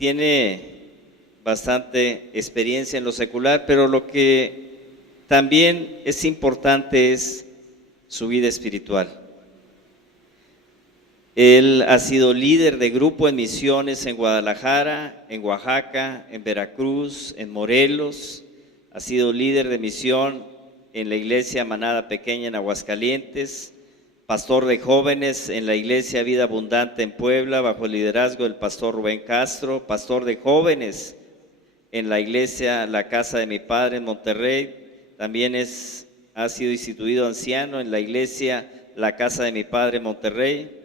tiene bastante experiencia en lo secular, pero lo que también es importante es su vida espiritual. Él ha sido líder de grupo en misiones en Guadalajara, en Oaxaca, en Veracruz, en Morelos. Ha sido líder de misión en la iglesia Manada Pequeña en Aguascalientes, pastor de jóvenes en la iglesia Vida Abundante en Puebla, bajo el liderazgo del pastor Rubén Castro, pastor de jóvenes en la iglesia La Casa de mi Padre en Monterrey. También ha sido instituido anciano en la iglesia La Casa de mi Padre en Monterrey.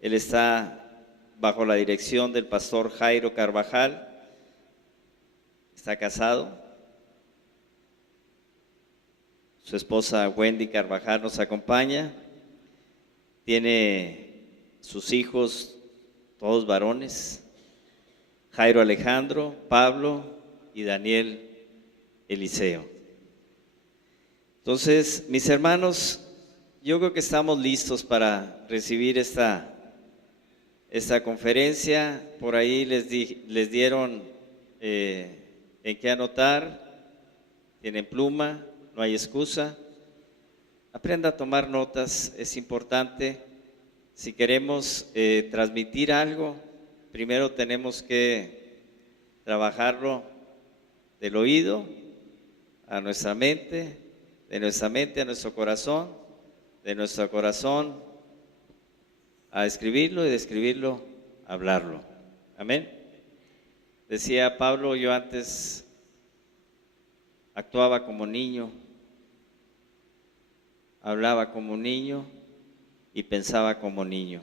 Él está bajo la dirección del pastor Jairo Carvajal. Está casado. Su esposa Wendy Carvajal nos acompaña. Tiene sus hijos, todos varones: Jairo Alejandro, Pablo y Daniel Eliseo. Entonces, mis hermanos, yo creo que estamos listos para recibir esta conferencia. Por ahí les dieron en qué anotar. Tienen pluma, no hay excusa. Aprenda a tomar notas, es importante. Si queremos transmitir algo, primero tenemos que trabajarlo del oído a nuestra mente, de nuestra mente a nuestro corazón, de nuestro corazón a escribirlo y de escribirlo a hablarlo. Amén. Decía Pablo: yo antes actuaba como niño, hablaba como niño y pensaba como niño,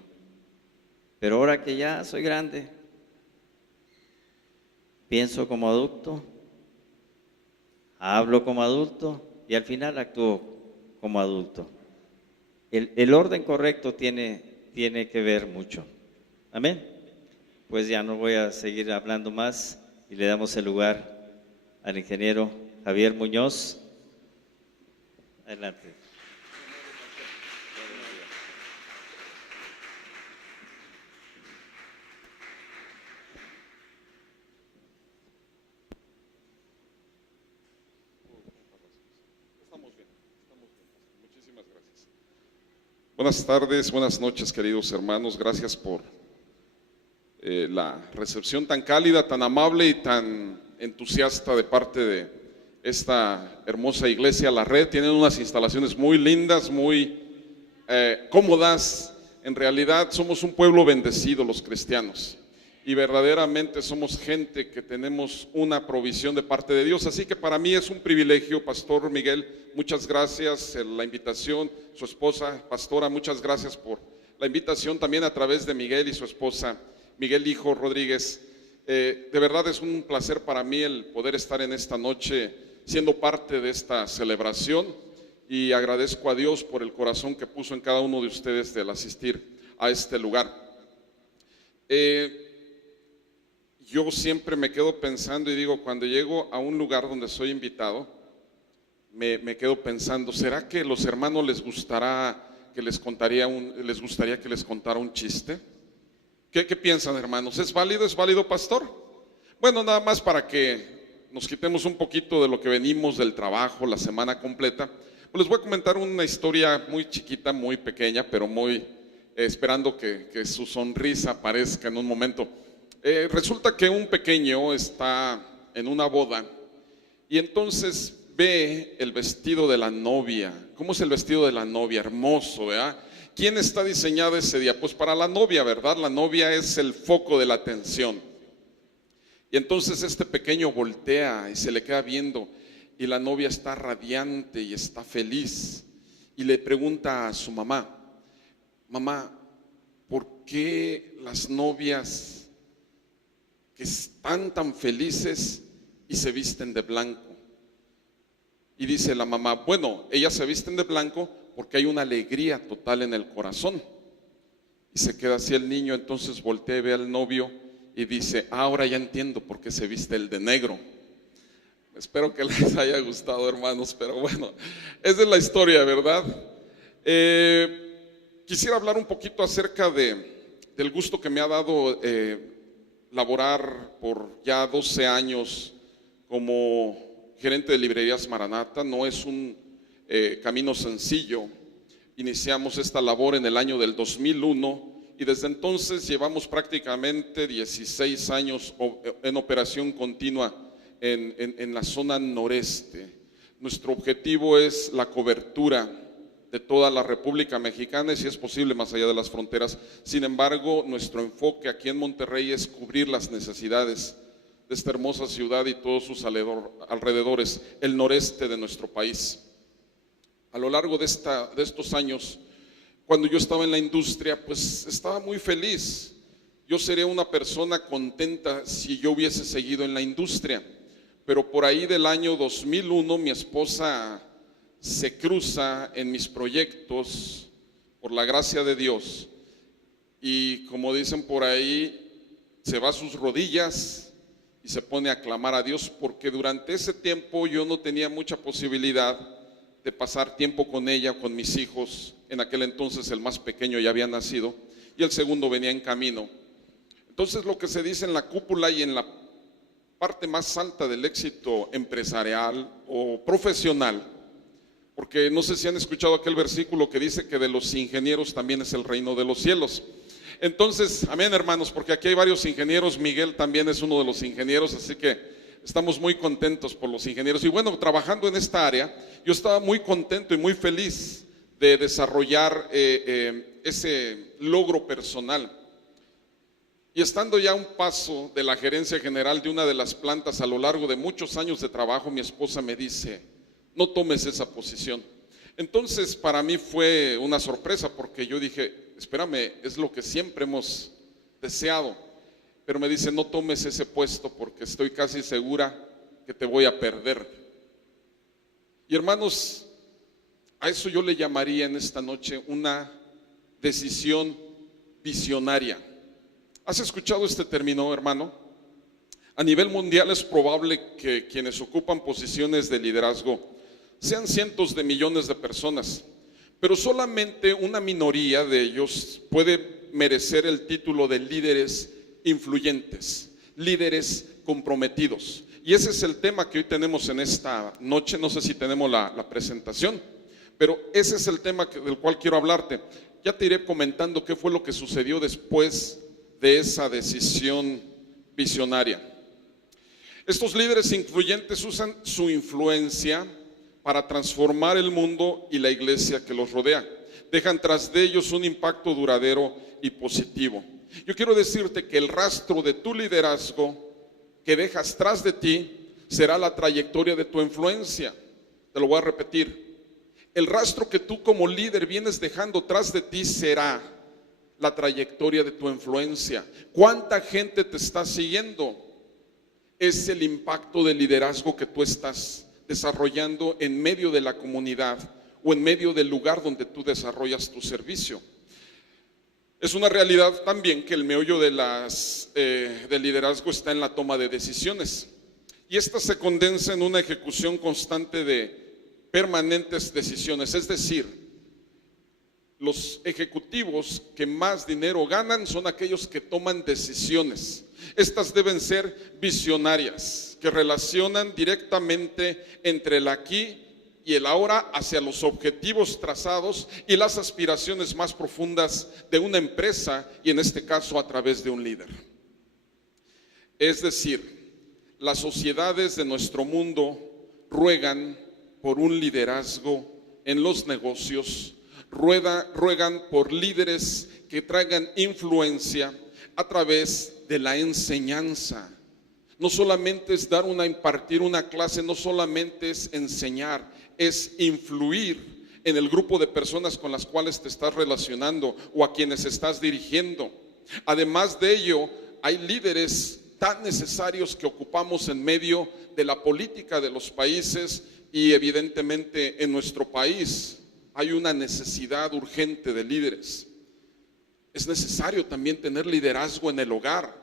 pero ahora que ya soy grande, pienso como adulto, hablo como adulto y al final actúo como adulto. El orden correcto tiene que ver mucho. Amén. Pues ya no voy a seguir hablando más y le damos el lugar al ingeniero Javier Muñoz. Adelante. Buenas tardes, buenas noches, queridos hermanos. Gracias por la recepción tan cálida, tan amable y tan entusiasta de parte de esta hermosa iglesia La Red. Tienen unas instalaciones muy lindas, muy cómodas. En realidad somos un pueblo bendecido los cristianos y verdaderamente somos gente que tenemos una provisión de parte de Dios. Así que para mí es un privilegio, Pastor Miguel, muchas gracias, la invitación, su esposa, pastora, muchas gracias por la invitación también a través de Miguel y su esposa, Miguel Hijo Rodríguez. De verdad es un placer para mí el poder estar en esta noche siendo parte de esta celebración y agradezco a Dios por el corazón que puso en cada uno de ustedes del asistir a este lugar. Yo siempre me quedo pensando y digo, cuando llego a un lugar donde soy invitado, me quedo pensando, ¿será que a los hermanos les gustaría que les contara un chiste? ¿Qué piensan, hermanos? ¿Es válido, pastor? Bueno, nada más para que nos quitemos un poquito de lo que venimos del trabajo la semana completa, pues les voy a comentar una historia muy chiquita, muy pequeña, pero muy esperando que su sonrisa aparezca en un momento. Resulta que un pequeño está en una boda y entonces ve el vestido de la novia. ¿Cómo es el vestido de la novia? Hermoso, ¿verdad? ¿Quién está diseñado ese día? Pues para la novia, ¿verdad? La novia es el foco de la atención. Y entonces este pequeño voltea y se le queda viendo y la novia está radiante y está feliz y le pregunta a su mamá: mamá, ¿por qué las novias que están tan felices y se visten de blanco? Y dice la mamá: bueno, ellas se visten de blanco porque hay una alegría total en el corazón. Y se queda así el niño, entonces voltea y ve al novio y dice: ahora ya entiendo por qué se viste el de negro. Espero que les haya gustado, hermanos, pero bueno, esa es la historia, ¿verdad? Quisiera hablar un poquito acerca del gusto que me ha dado laborar por ya 12 años como gerente de librerías Maranata. No es un camino sencillo. Iniciamos esta labor en el año del 2001 y desde entonces llevamos prácticamente 16 años en operación continua en la zona noreste. Nuestro objetivo es la cobertura de toda la República Mexicana y, si es posible, más allá de las fronteras. Sin embargo, nuestro enfoque aquí en Monterrey es cubrir las necesidades de esta hermosa ciudad y todos sus alrededores, el noreste de nuestro país. A lo largo de estos años, cuando yo estaba en la industria, pues estaba muy feliz. Yo sería una persona contenta si yo hubiese seguido en la industria, pero por ahí del año 2001 mi esposa se cruza en mis proyectos por la gracia de Dios y, como dicen por ahí, se va a sus rodillas y se pone a clamar a Dios, porque durante ese tiempo yo no tenía mucha posibilidad de pasar tiempo con ella, con mis hijos. En aquel entonces el más pequeño ya había nacido y el segundo venía en camino. Entonces, lo que se dice en la cúpula y en la parte más alta del éxito empresarial o profesional, porque no sé si han escuchado aquel versículo que dice que de los ingenieros también es el reino de los cielos. Entonces, amén, hermanos, porque aquí hay varios ingenieros. Miguel también es uno de los ingenieros, así que estamos muy contentos por los ingenieros. Y bueno, trabajando en esta área, yo estaba muy contento y muy feliz de desarrollar ese logro personal. Y estando ya a un paso de la gerencia general de una de las plantas, a lo largo de muchos años de trabajo, mi esposa me dice: no tomes esa posición. Entonces, para mí fue una sorpresa, porque yo dije: espérame, es lo que siempre hemos deseado. Pero me dice: no tomes ese puesto porque estoy casi segura que te voy a perder. Y, hermanos, a eso yo le llamaría en esta noche una decisión visionaria. ¿Has escuchado este término, hermano? A nivel mundial es probable que quienes ocupan posiciones de liderazgo sean cientos de millones de personas, pero solamente una minoría de ellos puede merecer el título de líderes influyentes, líderes comprometidos. Y ese es el tema que hoy tenemos en esta noche. No sé si tenemos la presentación, pero ese es el tema del cual quiero hablarte. Ya te iré comentando qué fue lo que sucedió después de esa decisión visionaria. Estos líderes influyentes usan su influencia para transformar el mundo y la iglesia que los rodea. Dejan tras de ellos un impacto duradero y positivo. Yo quiero decirte que el rastro de tu liderazgo que dejas tras de ti será la trayectoria de tu influencia. Te lo voy a repetir. El rastro que tú como líder vienes dejando tras de ti será la trayectoria de tu influencia. ¿Cuánta gente te está siguiendo? Es el impacto del liderazgo que tú estás desarrollando en medio de la comunidad o en medio del lugar donde tú desarrollas tu servicio. Es una realidad también que el meollo del liderazgo está en la toma de decisiones, y esta se condensa en una ejecución constante de permanentes decisiones. Es decir, los ejecutivos que más dinero ganan son aquellos que toman decisiones. Estas deben ser visionarias, que relacionan directamente entre el aquí y el ahora hacia los objetivos trazados y las aspiraciones más profundas de una empresa, y en este caso a través de un líder. Es decir, las sociedades de nuestro mundo ruegan por un liderazgo en los negocios, ruegan por líderes que traigan influencia a través de la enseñanza. No solamente es impartir una clase, no solamente es enseñar, es influir en el grupo de personas con las cuales te estás relacionando o a quienes estás dirigiendo. Además de ello, hay líderes tan necesarios que ocupamos en medio de la política de los países, y evidentemente en nuestro país hay una necesidad urgente de líderes. Es necesario también tener liderazgo en el hogar.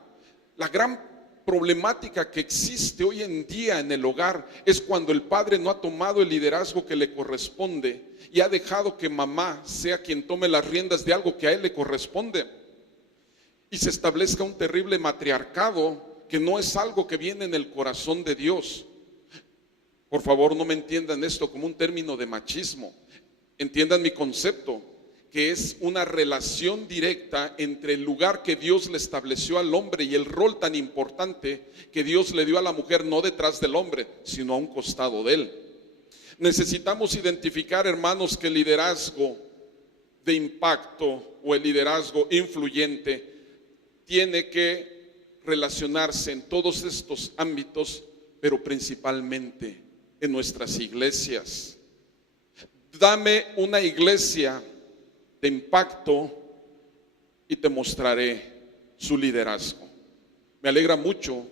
La gran problemática que existe hoy en día en el hogar es cuando el padre no ha tomado el liderazgo que le corresponde y ha dejado que mamá sea quien tome las riendas de algo que a él le corresponde. y se establezca un terrible matriarcado que no es algo que viene en el corazón de Dios. Por favor, no me entiendan esto como un término de machismo. Entiendan mi concepto, que es una relación directa entre el lugar que Dios le estableció al hombre y el rol tan importante que Dios le dio a la mujer, no detrás del hombre, sino a un costado de él. Necesitamos identificar, hermanos, que el liderazgo de impacto o el liderazgo influyente tiene que relacionarse en todos estos ámbitos, pero principalmente en nuestras iglesias. Dame una iglesia de impacto y te mostraré su liderazgo. Me alegra mucho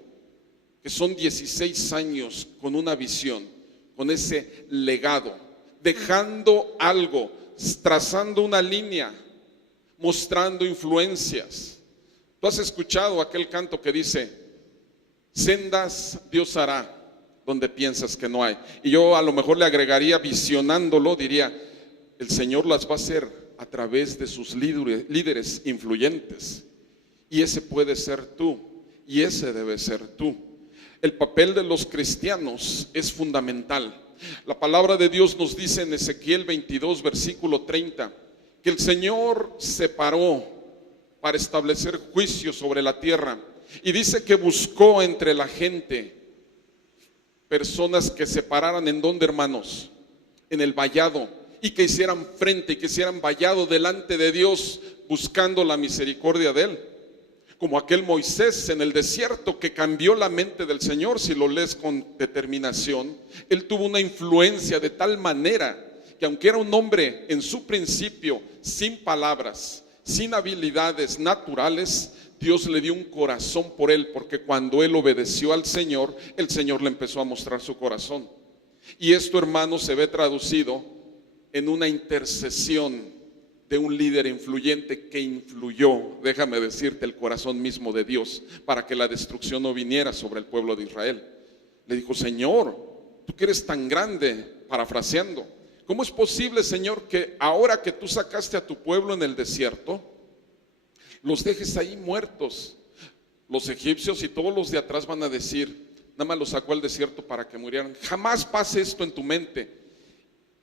que son 16 años con una visión, con ese legado, dejando algo, trazando una línea, mostrando influencias. Tú has escuchado aquel canto que dice: sendas Dios hará donde piensas que no hay. Y yo a lo mejor le agregaría, visionándolo, diría: el Señor las va a hacer a través de sus líderes influyentes. Y ese puede ser tú, y ese debe ser tú. El papel de los cristianos es fundamental. La palabra de Dios nos dice en Ezequiel 22, versículo 30, que el Señor se paró para establecer juicio sobre la tierra. Y dice que buscó entre la gente personas que se pararan en donde, hermanos, en el vallado, y que hicieran frente y que hicieran vallado delante de Dios, buscando la misericordia de Él. Como aquel Moisés en el desierto que cambió la mente del Señor. Si lo lees con determinación, él tuvo una influencia de tal manera que, aunque era un hombre en su principio sin palabras, sin habilidades naturales, Dios le dio un corazón por él, porque cuando él obedeció al Señor, el Señor le empezó a mostrar su corazón. Y esto, hermanos, se ve traducido en una intercesión de un líder influyente que influyó, déjame decirte, el corazón mismo de Dios para que la destrucción no viniera sobre el pueblo de Israel. Le dijo: Señor, tú que eres tan grande, parafraseando, ¿cómo es posible, Señor, que ahora que tú sacaste a tu pueblo en el desierto, los dejes ahí muertos? Los egipcios y todos los de atrás van a decir: nada más los sacó al desierto para que murieran. Jamás pase esto en tu mente.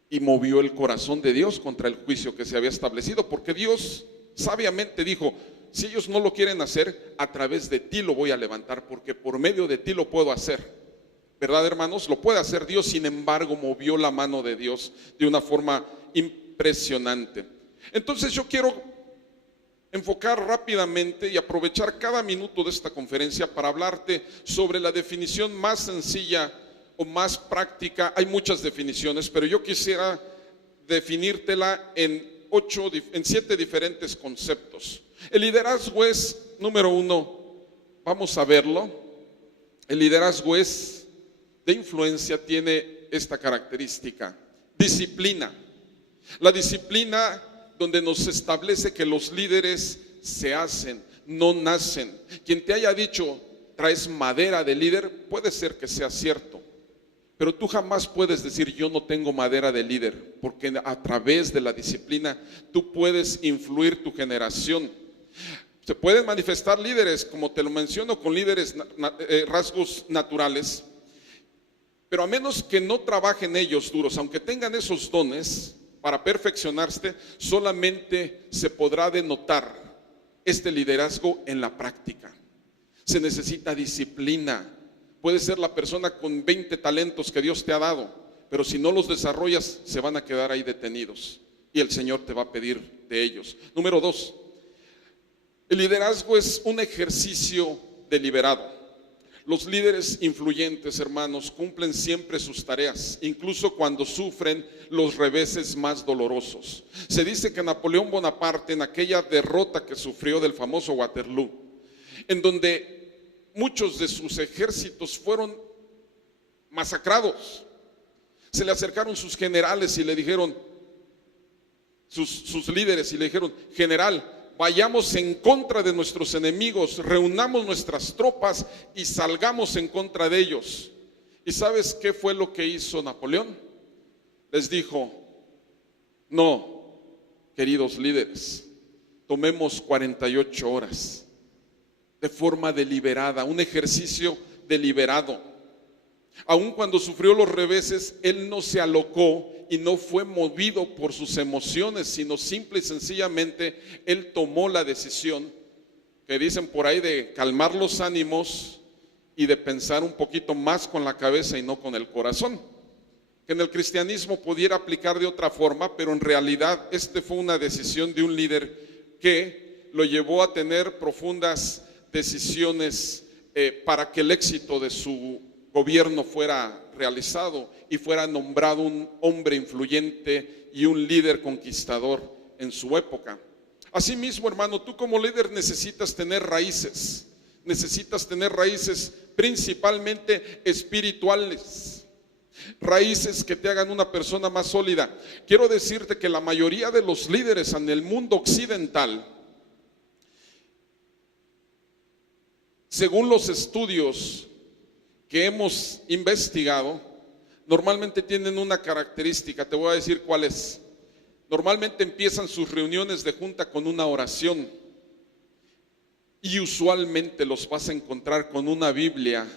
Y movió el corazón de Dios contra el juicio que se había establecido, porque Dios sabiamente dijo: si ellos no lo quieren hacer, a través de ti lo voy a levantar, porque por medio de ti lo puedo hacer. ¿Verdad, hermanos? Lo puede hacer Dios. Sin embargo, movió la mano de Dios de una forma impresionante. Entonces yo quiero enfocar rápidamente y aprovechar cada minuto de esta conferencia para hablarte sobre la definición más sencilla o más práctica. Hay muchas definiciones, pero yo quisiera definírtela en 7 diferentes conceptos. El liderazgo es, número 1, vamos a verlo. El liderazgo es de influencia, tiene esta característica: disciplina. La disciplina, donde nos establece que los líderes se hacen, no nacen. Quien te haya dicho traes madera de líder, puede ser que sea cierto, pero tú jamás puedes decir yo no tengo madera de líder, porque a través de la disciplina tú puedes influir tu generación. Se pueden manifestar líderes, como te lo menciono, con líderes rasgos naturales, pero a menos que no trabajen ellos duros, aunque tengan esos dones para perfeccionarse, solamente se podrá denotar este liderazgo en la práctica. Se necesita disciplina. Puede ser la persona con 20 talentos que Dios te ha dado, pero si no los desarrollas, se van a quedar ahí detenidos y el Señor te va a pedir de ellos. Número 2, el liderazgo es un ejercicio deliberado. Los líderes influyentes, hermanos, cumplen siempre sus tareas, incluso cuando sufren los reveses más dolorosos. Se dice que Napoleón Bonaparte, en aquella derrota que sufrió del famoso Waterloo, en donde muchos de sus ejércitos fueron masacrados, se le acercaron sus generales y le dijeron, sus líderes, y le dijeron: general, vayamos en contra de nuestros enemigos, reunamos nuestras tropas y salgamos en contra de ellos. ¿Y sabes qué fue lo que hizo Napoleón? Les dijo: no, queridos líderes, tomemos 48 horas de forma deliberada, un ejercicio deliberado. Aun cuando sufrió los reveses, él no se alocó y no fue movido por sus emociones, sino simple y sencillamente él tomó la decisión, que dicen por ahí, de calmar los ánimos y de pensar un poquito más con la cabeza y no con el corazón. Que en el cristianismo pudiera aplicar de otra forma, pero en realidad fue una decisión de un líder que lo llevó a tener profundas decisiones para que el éxito de su gobierno fuera realizado y fuera nombrado un hombre influyente y un líder conquistador en su época. Asimismo, hermano, tú como líder necesitas tener raíces principalmente espirituales, raíces que te hagan una persona más sólida. Quiero decirte que la mayoría de los líderes en el mundo occidental, según los estudios que hemos investigado, normalmente tienen una característica. Te voy a decir cuál es. Normalmente empiezan sus reuniones de junta con una oración y usualmente los vas a encontrar con una Biblia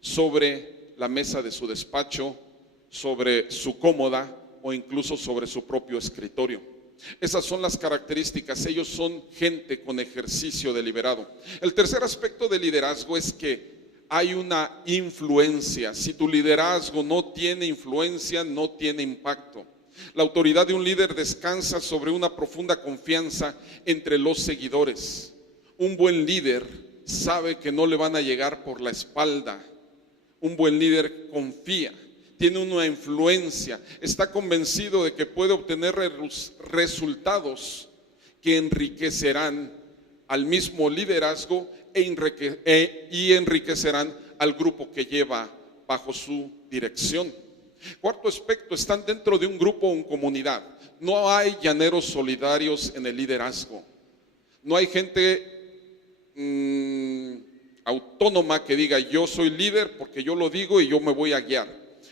sobre la mesa de su despacho, sobre su cómoda o incluso sobre su propio escritorio. Esas son las características. Ellos son gente con ejercicio deliberado. El tercer aspecto del liderazgo es que hay una influencia. Si tu liderazgo no tiene influencia, no tiene impacto. La autoridad de un líder descansa sobre una profunda confianza entre los seguidores. Un buen líder sabe que no le van a llegar por la espalda. Un buen líder confía, tiene una influencia, está convencido de que puede obtener resultados que enriquecerán al mismo liderazgo y enriquecerán al grupo que lleva bajo su dirección. Cuarto aspecto, están dentro de un grupo o comunidad. No hay llaneros solidarios en el liderazgo. No hay gente autónoma que diga yo soy líder porque yo lo digo y yo me voy a guiar.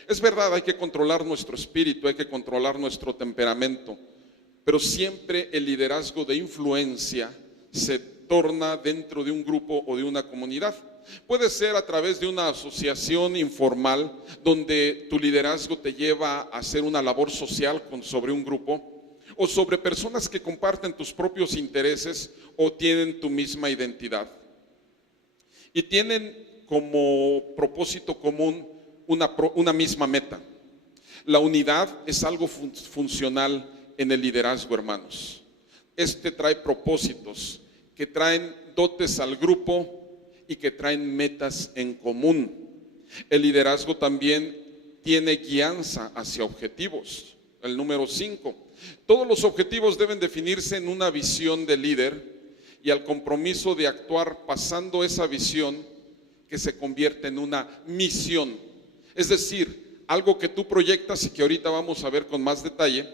Es verdad, hay que controlar nuestro espíritu, hay que controlar nuestro temperamento, pero siempre el liderazgo de influencia se torna dentro de un grupo o de una comunidad. Puede ser a través de una asociación informal donde tu liderazgo te lleva a hacer una labor social sobre un grupo, o sobre personas que comparten tus propios intereses o tienen tu misma identidad y tienen como propósito común una misma meta. La unidad es algo funcional en el liderazgo, hermanos. Trae propósitos que traen dotes al grupo y que traen metas en común. El liderazgo también tiene guianza hacia objetivos. El número 5. Todos los objetivos deben definirse en una visión del líder y al compromiso de actuar pasando esa visión que se convierte en una misión. Es decir, algo que tú proyectas y que ahorita vamos a ver con más detalle,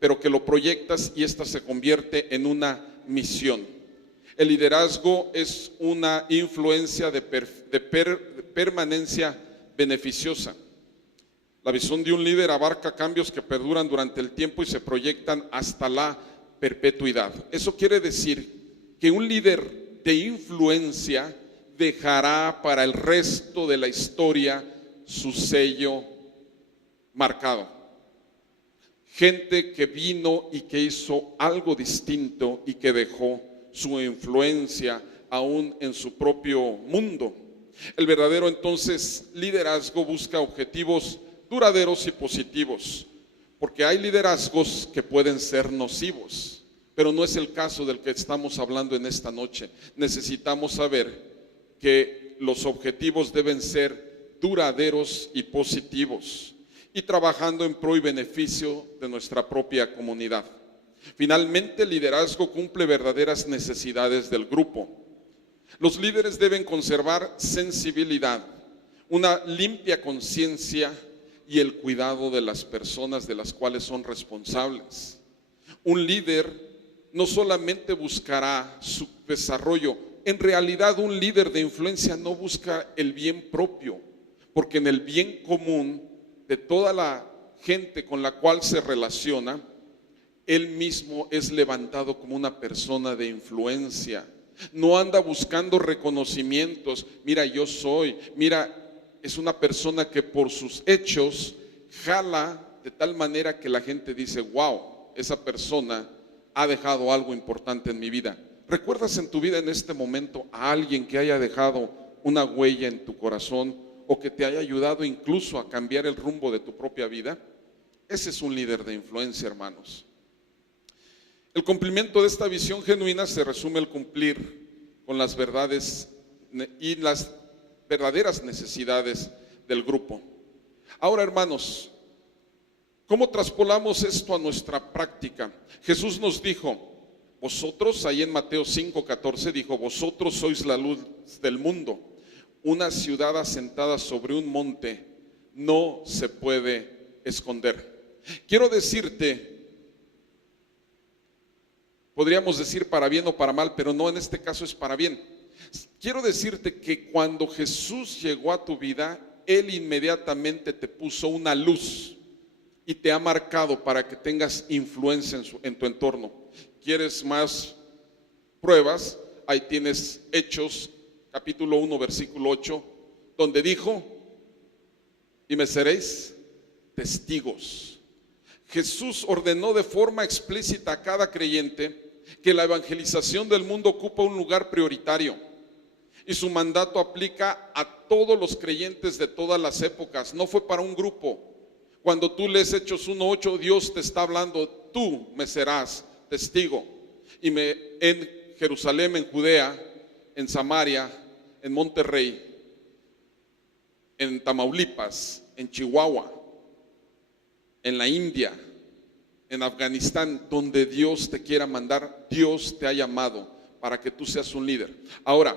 pero que lo proyectas y esta se convierte en una misión. El liderazgo es una influencia de permanencia beneficiosa. La visión de un líder abarca cambios que perduran durante el tiempo y se proyectan hasta la perpetuidad. Eso quiere decir que un líder de influencia dejará para el resto de la historia su sello marcado. Gente que vino y que hizo algo distinto y que dejó su influencia aún en su propio mundo. El verdadero entonces liderazgo busca objetivos duraderos y positivos, porque hay liderazgos que pueden ser nocivos, pero no es el caso del que estamos hablando en esta noche. Necesitamos saber que los objetivos deben ser duraderos y positivos y trabajando en pro y beneficio de nuestra propia comunidad. Finalmente, el liderazgo cumple verdaderas necesidades del grupo. Los líderes deben conservar sensibilidad, una limpia conciencia y el cuidado de las personas de las cuales son responsables. Un líder no solamente buscará su desarrollo, en realidad un líder de influencia no busca el bien propio, porque en el bien común de toda la gente con la cual se relaciona, él mismo es levantado como una persona de influencia. No anda buscando reconocimientos. Mira, yo soy. Mira, es una persona que por sus hechos jala de tal manera que la gente dice, wow, esa persona ha dejado algo importante en mi vida. ¿Recuerdas en tu vida en este momento a alguien que haya dejado una huella en tu corazón o que te haya ayudado incluso a cambiar el rumbo de tu propia vida? Ese es un líder de influencia, hermanos. El cumplimiento de esta visión genuina se resume al cumplir con las verdades y las verdaderas necesidades del grupo. Ahora, hermanos, ¿cómo traspolamos esto a nuestra práctica? Jesús nos dijo, vosotros, ahí en Mateo 5:14 dijo, vosotros sois la luz del mundo. Una ciudad asentada sobre un monte no se puede esconder. Quiero decirte, podríamos decir para bien o para mal, pero no, en este caso es para bien. Quiero decirte que cuando Jesús llegó a tu vida, Él inmediatamente te puso una luz y te ha marcado para que tengas influencia en tu entorno. ¿Quieres más pruebas? Ahí tienes Hechos, capítulo 1, versículo 8, donde dijo, y me seréis testigos. Jesús ordenó de forma explícita a cada creyente que la evangelización del mundo ocupa un lugar prioritario y su mandato aplica a todos los creyentes de todas las épocas. No fue para un grupo. Cuando tú lees Hechos 1:8, Dios te está hablando, tú me serás testigo. En Jerusalén, en Judea, en Samaria, en Monterrey, en Tamaulipas, en Chihuahua, en la India, en Afganistán, donde Dios te quiera mandar, Dios te ha llamado para que tú seas un líder. Ahora,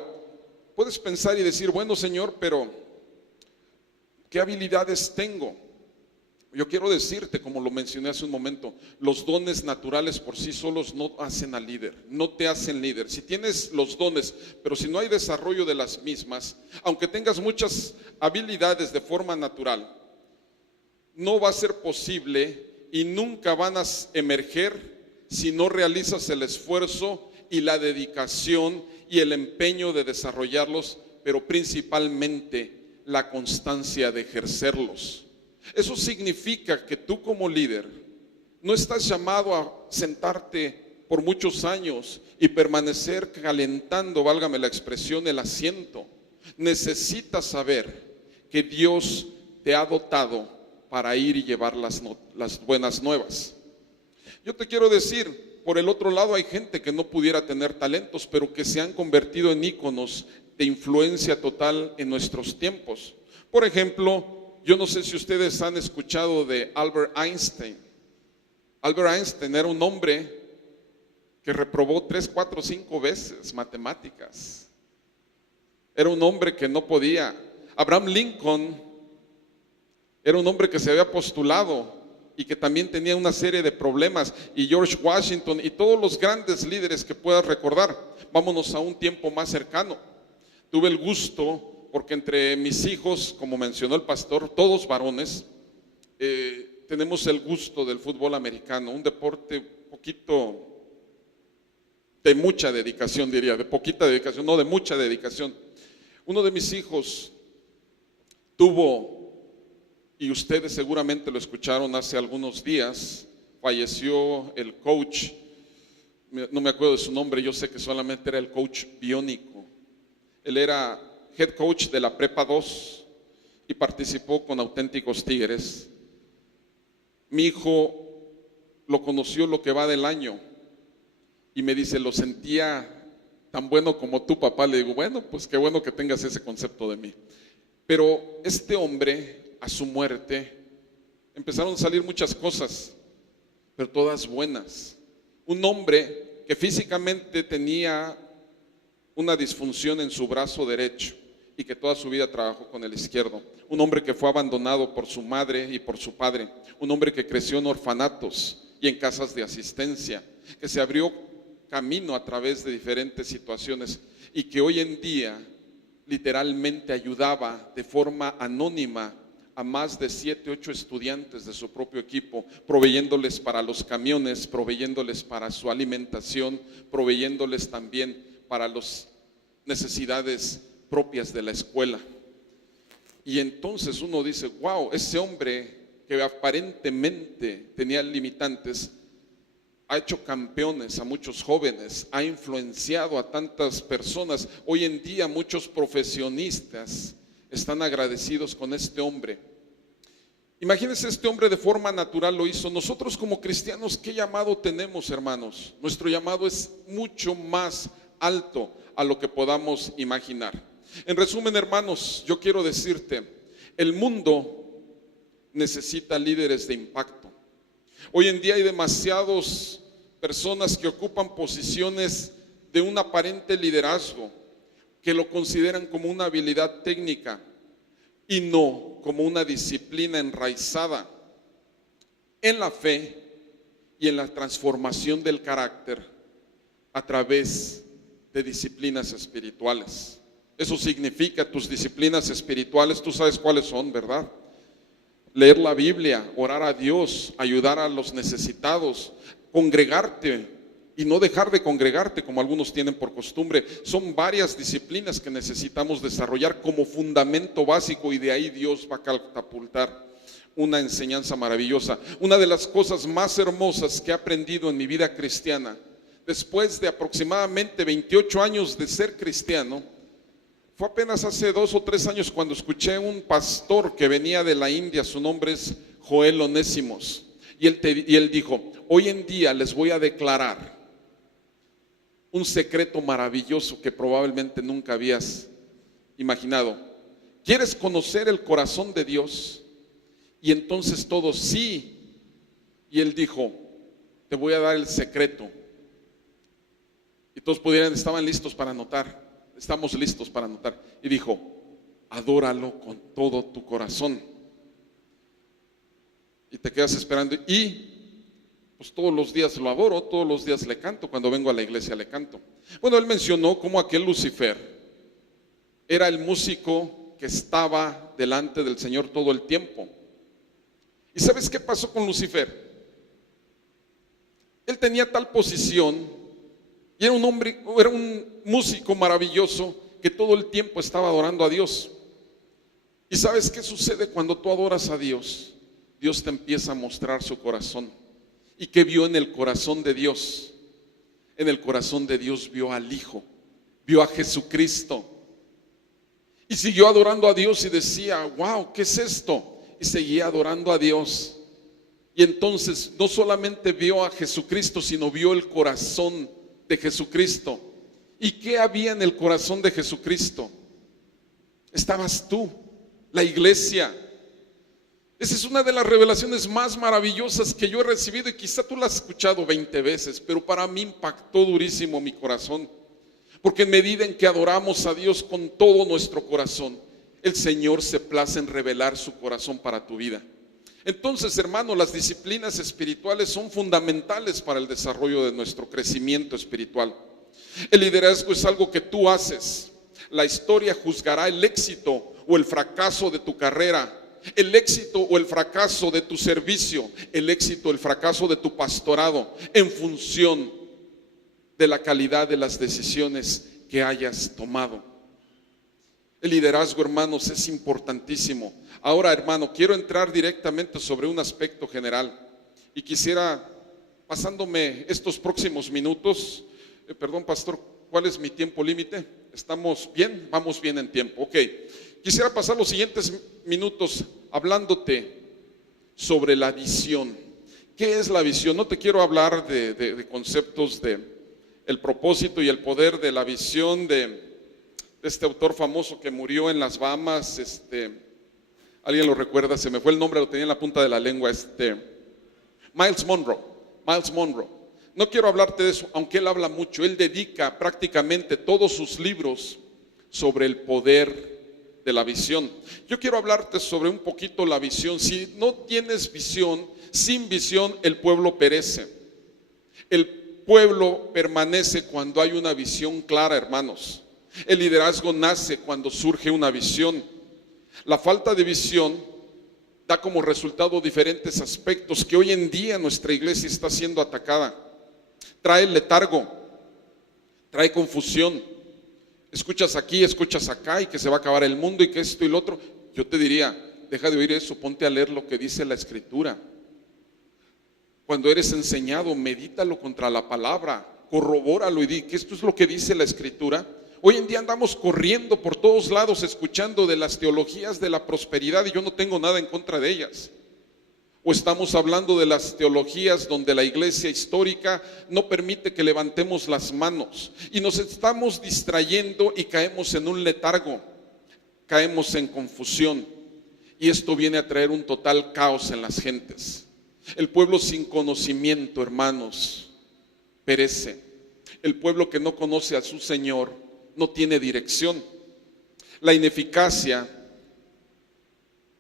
puedes pensar y decir, bueno, Señor, pero ¿qué habilidades tengo? Yo quiero decirte, como lo mencioné hace un momento, los dones naturales por sí solos no hacen al líder, no te hacen líder. Si tienes los dones, pero si no hay desarrollo de las mismas, aunque tengas muchas habilidades de forma natural, no va a ser posible y nunca van a emerger si no realizas el esfuerzo y la dedicación y el empeño de desarrollarlos, pero principalmente la constancia de ejercerlos. Eso significa que tú como líder no estás llamado a sentarte por muchos años y permanecer calentando, válgame la expresión, el asiento. Necesitas saber que Dios te ha dotado para ir y llevar las buenas nuevas. Yo te quiero decir, por el otro lado hay gente que no pudiera tener talentos, pero que se han convertido en íconos de influencia total en nuestros tiempos. Por ejemplo, yo no sé si ustedes han escuchado de Albert Einstein. Albert Einstein era un hombre que reprobó 3, 4, 5 veces matemáticas. Era un hombre que no podía. Abraham Lincoln era un hombre que se había postulado y que también tenía una serie de problemas, y George Washington y todos los grandes líderes que puedas recordar. Vámonos a un tiempo más cercano. Tuve el gusto, porque entre mis hijos, como mencionó el pastor, todos varones, tenemos el gusto del fútbol americano, un deporte poquito de mucha dedicación, diría, de poquita dedicación, no, de mucha dedicación. Uno de mis hijos tuvo, y ustedes seguramente lo escucharon hace algunos días, falleció el coach, no me acuerdo de su nombre, yo sé que solamente era el coach biónico. Él era head coach de la Prepa 2 y participó con Auténticos Tigres. Mi hijo lo conoció lo que va del año y me dice, lo sentía tan bueno como tu papá. Le digo, bueno, pues qué bueno que tengas ese concepto de mí. Pero este hombre, a su muerte, empezaron a salir muchas cosas, pero todas buenas. Un hombre que físicamente tenía una disfunción en su brazo derecho y que toda su vida trabajó con el izquierdo. Un hombre que fue abandonado por su madre y por su padre. Un hombre que creció en orfanatos y en casas de asistencia, que se abrió camino a través de diferentes situaciones y que hoy en día literalmente ayudaba de forma anónima a más de 7, 8 estudiantes de su propio equipo, proveyéndoles para los camiones, proveyéndoles para su alimentación, proveyéndoles también para las necesidades propias de la escuela. Y entonces uno dice, wow, ese hombre que aparentemente tenía limitantes, ha hecho campeones a muchos jóvenes, ha influenciado a tantas personas. Hoy en día muchos profesionistas están agradecidos con este hombre. Imagínense, este hombre de forma natural lo hizo. Nosotros como cristianos, ¿qué llamado tenemos, hermanos? Nuestro llamado es mucho más alto a lo que podamos imaginar. En resumen, hermanos, yo quiero decirte, el mundo necesita líderes de impacto. Hoy en día hay demasiadas personas que ocupan posiciones de un aparente liderazgo, que lo consideran como una habilidad técnica y no como una disciplina enraizada en la fe y en la transformación del carácter a través de disciplinas espirituales. Eso significa tus disciplinas espirituales, tú sabes cuáles son, ¿verdad? Leer la Biblia, orar a Dios, ayudar a los necesitados, congregarte y no dejar de congregarte como algunos tienen por costumbre. Son varias disciplinas que necesitamos desarrollar como fundamento básico, y de ahí Dios va a catapultar una enseñanza maravillosa. Una de las cosas más hermosas que he aprendido en mi vida cristiana, después de aproximadamente 28 años de ser cristiano, fue apenas hace 2 o 3 años cuando escuché a un pastor que venía de la India. Su nombre es Joel Onésimos, y él dijo: hoy en día les voy a declarar un secreto maravilloso que probablemente nunca habías imaginado. ¿Quieres conocer el corazón de Dios? Y entonces todos, sí. Y él dijo: te voy a dar el secreto. Y todos estaban listos para anotar. Estamos listos para anotar. Y dijo: adóralo con todo tu corazón. Y te quedas esperando. Y pues todos los días lo adoro, todos los días le canto. Cuando vengo a la iglesia le canto. Bueno, él mencionó cómo aquel Lucifer era el músico que estaba delante del Señor todo el tiempo. ¿Y sabes qué pasó con Lucifer? Él tenía tal posición y era un hombre, era un músico maravilloso que todo el tiempo estaba adorando a Dios. ¿Y sabes qué sucede cuando tú adoras a Dios? Dios te empieza a mostrar su corazón. ¿Y qué vio en el corazón de Dios? En el corazón de Dios vio al Hijo, vio a Jesucristo. Y siguió adorando a Dios y decía: wow, ¿qué es esto? Y seguía adorando a Dios. Y entonces no solamente vio a Jesucristo, sino vio el corazón de Jesucristo. ¿Y qué había en el corazón de Jesucristo? Estabas tú, la iglesia. Esa es una de las revelaciones más maravillosas que yo he recibido, y quizá tú la has escuchado 20 veces, pero para mí impactó durísimo mi corazón, porque en medida en que adoramos a Dios con todo nuestro corazón, el Señor se place en revelar su corazón para tu vida. Entonces, hermano, las disciplinas espirituales son fundamentales para el desarrollo de nuestro crecimiento espiritual. El liderazgo es algo que tú haces. La historia juzgará el éxito o el fracaso de tu carrera, el éxito o el fracaso de tu servicio, el éxito o el fracaso de tu pastorado, en función de la calidad de las decisiones que hayas tomado. El liderazgo, hermanos, es importantísimo. Ahora, hermano, quiero entrar directamente sobre un aspecto general, y quisiera, pasándome estos próximos minutos, perdón, pastor, ¿cuál es mi tiempo límite? ¿Estamos bien? Vamos bien en tiempo, ok. Quisiera pasar los siguientes minutos hablándote sobre la visión. ¿Qué es la visión? No te quiero hablar de conceptos de el propósito y el poder de la visión de este autor famoso que murió en las Bahamas. ¿Alguien lo recuerda? Se me fue el nombre, lo tenía en la punta de la lengua. Miles Monroe. No quiero hablarte de eso, aunque él habla mucho. Él dedica prácticamente todos sus libros sobre el poder de la visión. Yo quiero hablarte sobre un poquito la visión. Si no tienes visión, sin visión el pueblo perece. El pueblo permanece cuando hay una visión clara, hermanos. El liderazgo nace cuando surge una visión. La falta de visión da como resultado diferentes aspectos que hoy en día nuestra iglesia está siendo atacada. Trae letargo, trae confusión. Escuchas aquí, escuchas acá y que se va a acabar el mundo y que esto y lo otro. Yo te diría, deja de oír eso, ponte a leer lo que dice la Escritura. Cuando eres enseñado, medítalo contra la palabra, corrobóralo y di que esto es lo que dice la Escritura. Hoy en día andamos corriendo por todos lados escuchando de las teologías de la prosperidad y yo no tengo nada en contra de ellas. O estamos hablando de las teologías donde la iglesia histórica no permite que levantemos las manos y nos estamos distrayendo y caemos en un letargo, caemos en confusión y esto viene a traer un total caos en las gentes. El pueblo sin conocimiento, hermanos, perece. El pueblo que no conoce a su Señor no tiene dirección. La ineficacia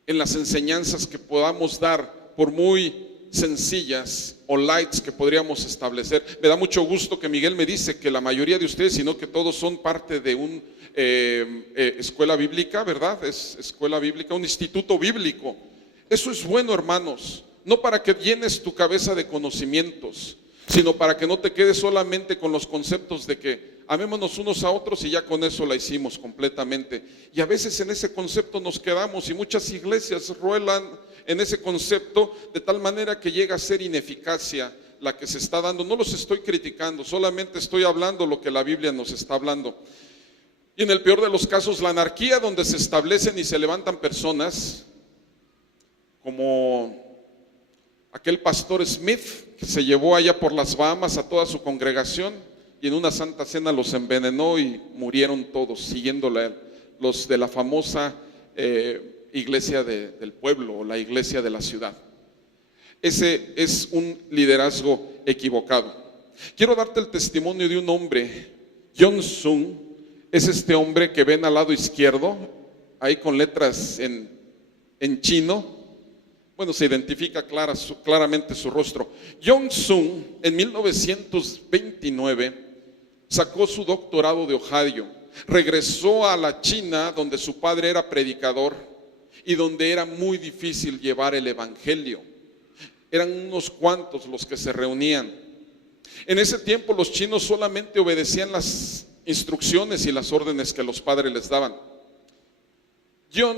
en las enseñanzas que podamos dar, por muy sencillas o lights que podríamos establecer. Me da mucho gusto que Miguel me dice que la mayoría de ustedes, sino que todos son parte de una escuela bíblica, ¿verdad? Es escuela bíblica, un instituto bíblico. Eso es bueno, hermanos, no para que llenes tu cabeza de conocimientos, sino para que no te quedes solamente con los conceptos de que amémonos unos a otros y ya con eso la hicimos completamente. Y a veces en ese concepto nos quedamos y muchas iglesias ruelan en ese concepto de tal manera que llega a ser ineficacia la que se está dando. No los estoy criticando, solamente estoy hablando lo que la Biblia nos está hablando. Y en el peor de los casos, la anarquía, donde se establecen y se levantan personas como aquel pastor Smith que se llevó allá por las Bahamas a toda su congregación y en una santa cena los envenenó y murieron todos siguiéndole a él, los de la famosa iglesia del pueblo o la iglesia de la ciudad. Ese es un liderazgo equivocado. Quiero darte el testimonio de un hombre, John Sung. Es este hombre que ven al lado izquierdo, ahí con letras en chino. Bueno, se identifica claramente su rostro. John Sung en 1929 sacó su doctorado de Ohio, regresó a la China donde su padre era predicador y donde era muy difícil llevar el evangelio. Eran unos cuantos los que se reunían. En ese tiempo los chinos solamente obedecían las instrucciones y las órdenes que los padres les daban. John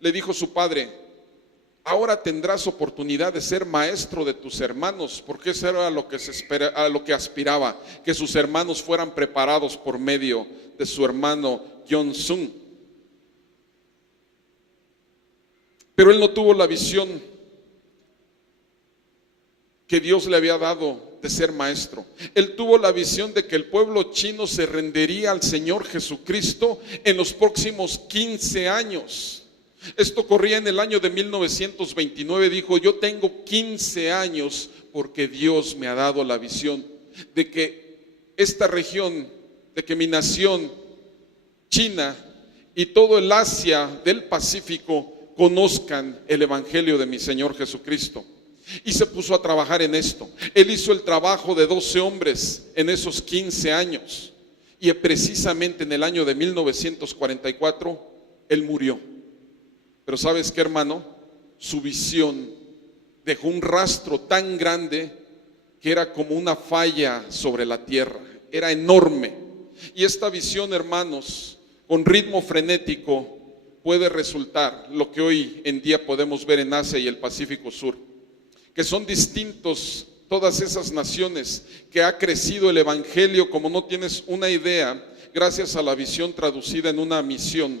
le dijo a su padre: ahora tendrás oportunidad de ser maestro de tus hermanos, porque eso era lo que a lo que aspiraba, que sus hermanos fueran preparados por medio de su hermano John Sung. Pero él no tuvo la visión que Dios le había dado de ser maestro. Él tuvo la visión de que el pueblo chino se rendiría al Señor Jesucristo en los próximos 15 años. Esto corría en el año de 1929. Dijo: yo tengo 15 años porque Dios me ha dado la visión de que esta región, de que mi nación, China y todo el Asia del Pacífico conozcan el evangelio de mi Señor Jesucristo. Y se puso a trabajar en esto. Él hizo el trabajo de 12 hombres en esos 15 años. Y precisamente en el año de 1944 él murió. Pero ¿sabes qué, hermano? Su visión dejó un rastro tan grande que era como una falla sobre la tierra. Era enorme. Y esta visión, hermanos, con ritmo frenético, puede resultar lo que hoy en día podemos ver en Asia y el Pacífico Sur, que son distintos todas esas naciones, que ha crecido el evangelio como no tienes una idea, gracias a la visión traducida en una misión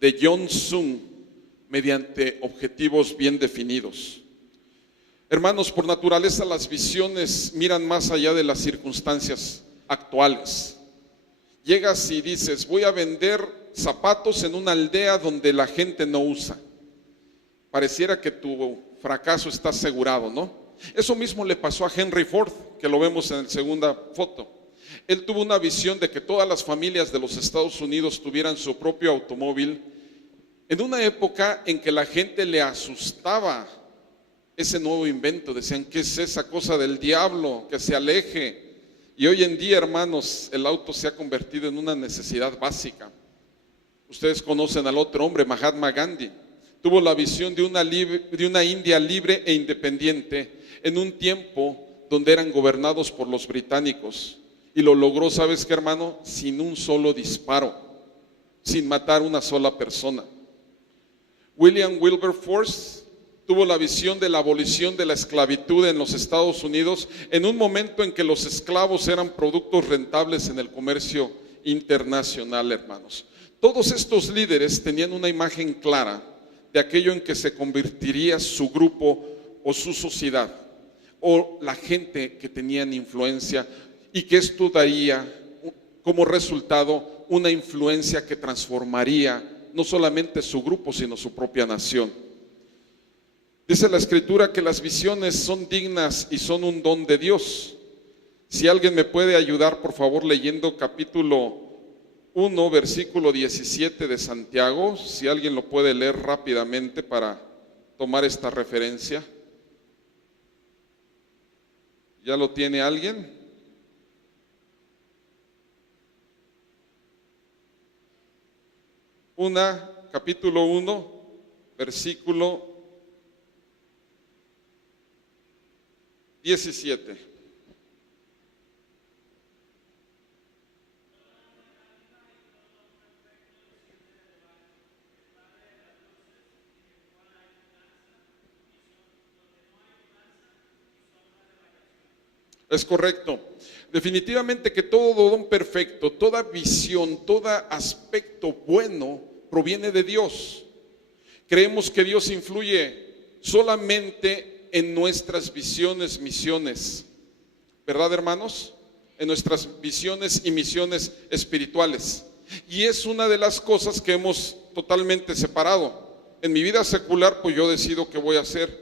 de John Sung mediante objetivos bien definidos. Hermanos, por naturaleza las visiones miran más allá de las circunstancias actuales. Llegas y dices: voy a vender zapatos en una aldea donde la gente no usa. Pareciera que tu fracaso está asegurado, ¿no? Eso mismo le pasó a Henry Ford, que lo vemos en la segunda foto. Él tuvo una visión de que todas las familias de los Estados Unidos tuvieran su propio automóvil en una época en que la gente le asustaba ese nuevo invento. Decían: ¿qué es esa cosa del diablo? Que se aleje. Y hoy en día, hermanos, el auto se ha convertido en una necesidad básica. Ustedes conocen al otro hombre, Mahatma Gandhi. Tuvo la visión de una India libre e independiente en un tiempo donde eran gobernados por los británicos. Y lo logró, ¿sabes qué, hermano? Sin un solo disparo, sin matar una sola persona. William Wilberforce tuvo la visión de la abolición de la esclavitud en los Estados Unidos en un momento en que los esclavos eran productos rentables en el comercio internacional, hermanos. Todos estos líderes tenían una imagen clara de aquello en que se convertiría su grupo o su sociedad, o la gente que tenían influencia, y que esto daría como resultado una influencia que transformaría no solamente su grupo, sino su propia nación. Dice la Escritura que las visiones son dignas y son un don de Dios. Si alguien me puede ayudar, por favor, leyendo capítulo 1, versículo 17 de Santiago, si alguien lo puede leer rápidamente para tomar esta referencia. ¿Ya lo tiene alguien? Capítulo 1, versículo 17. Es correcto. Definitivamente que todo don perfecto, toda visión, todo aspecto bueno proviene de Dios. Creemos que Dios influye solamente en nuestras visiones, misiones, ¿verdad, hermanos? En nuestras visiones y misiones espirituales. Y es una de las cosas que hemos totalmente separado. En mi vida secular, pues yo decido qué voy a hacer,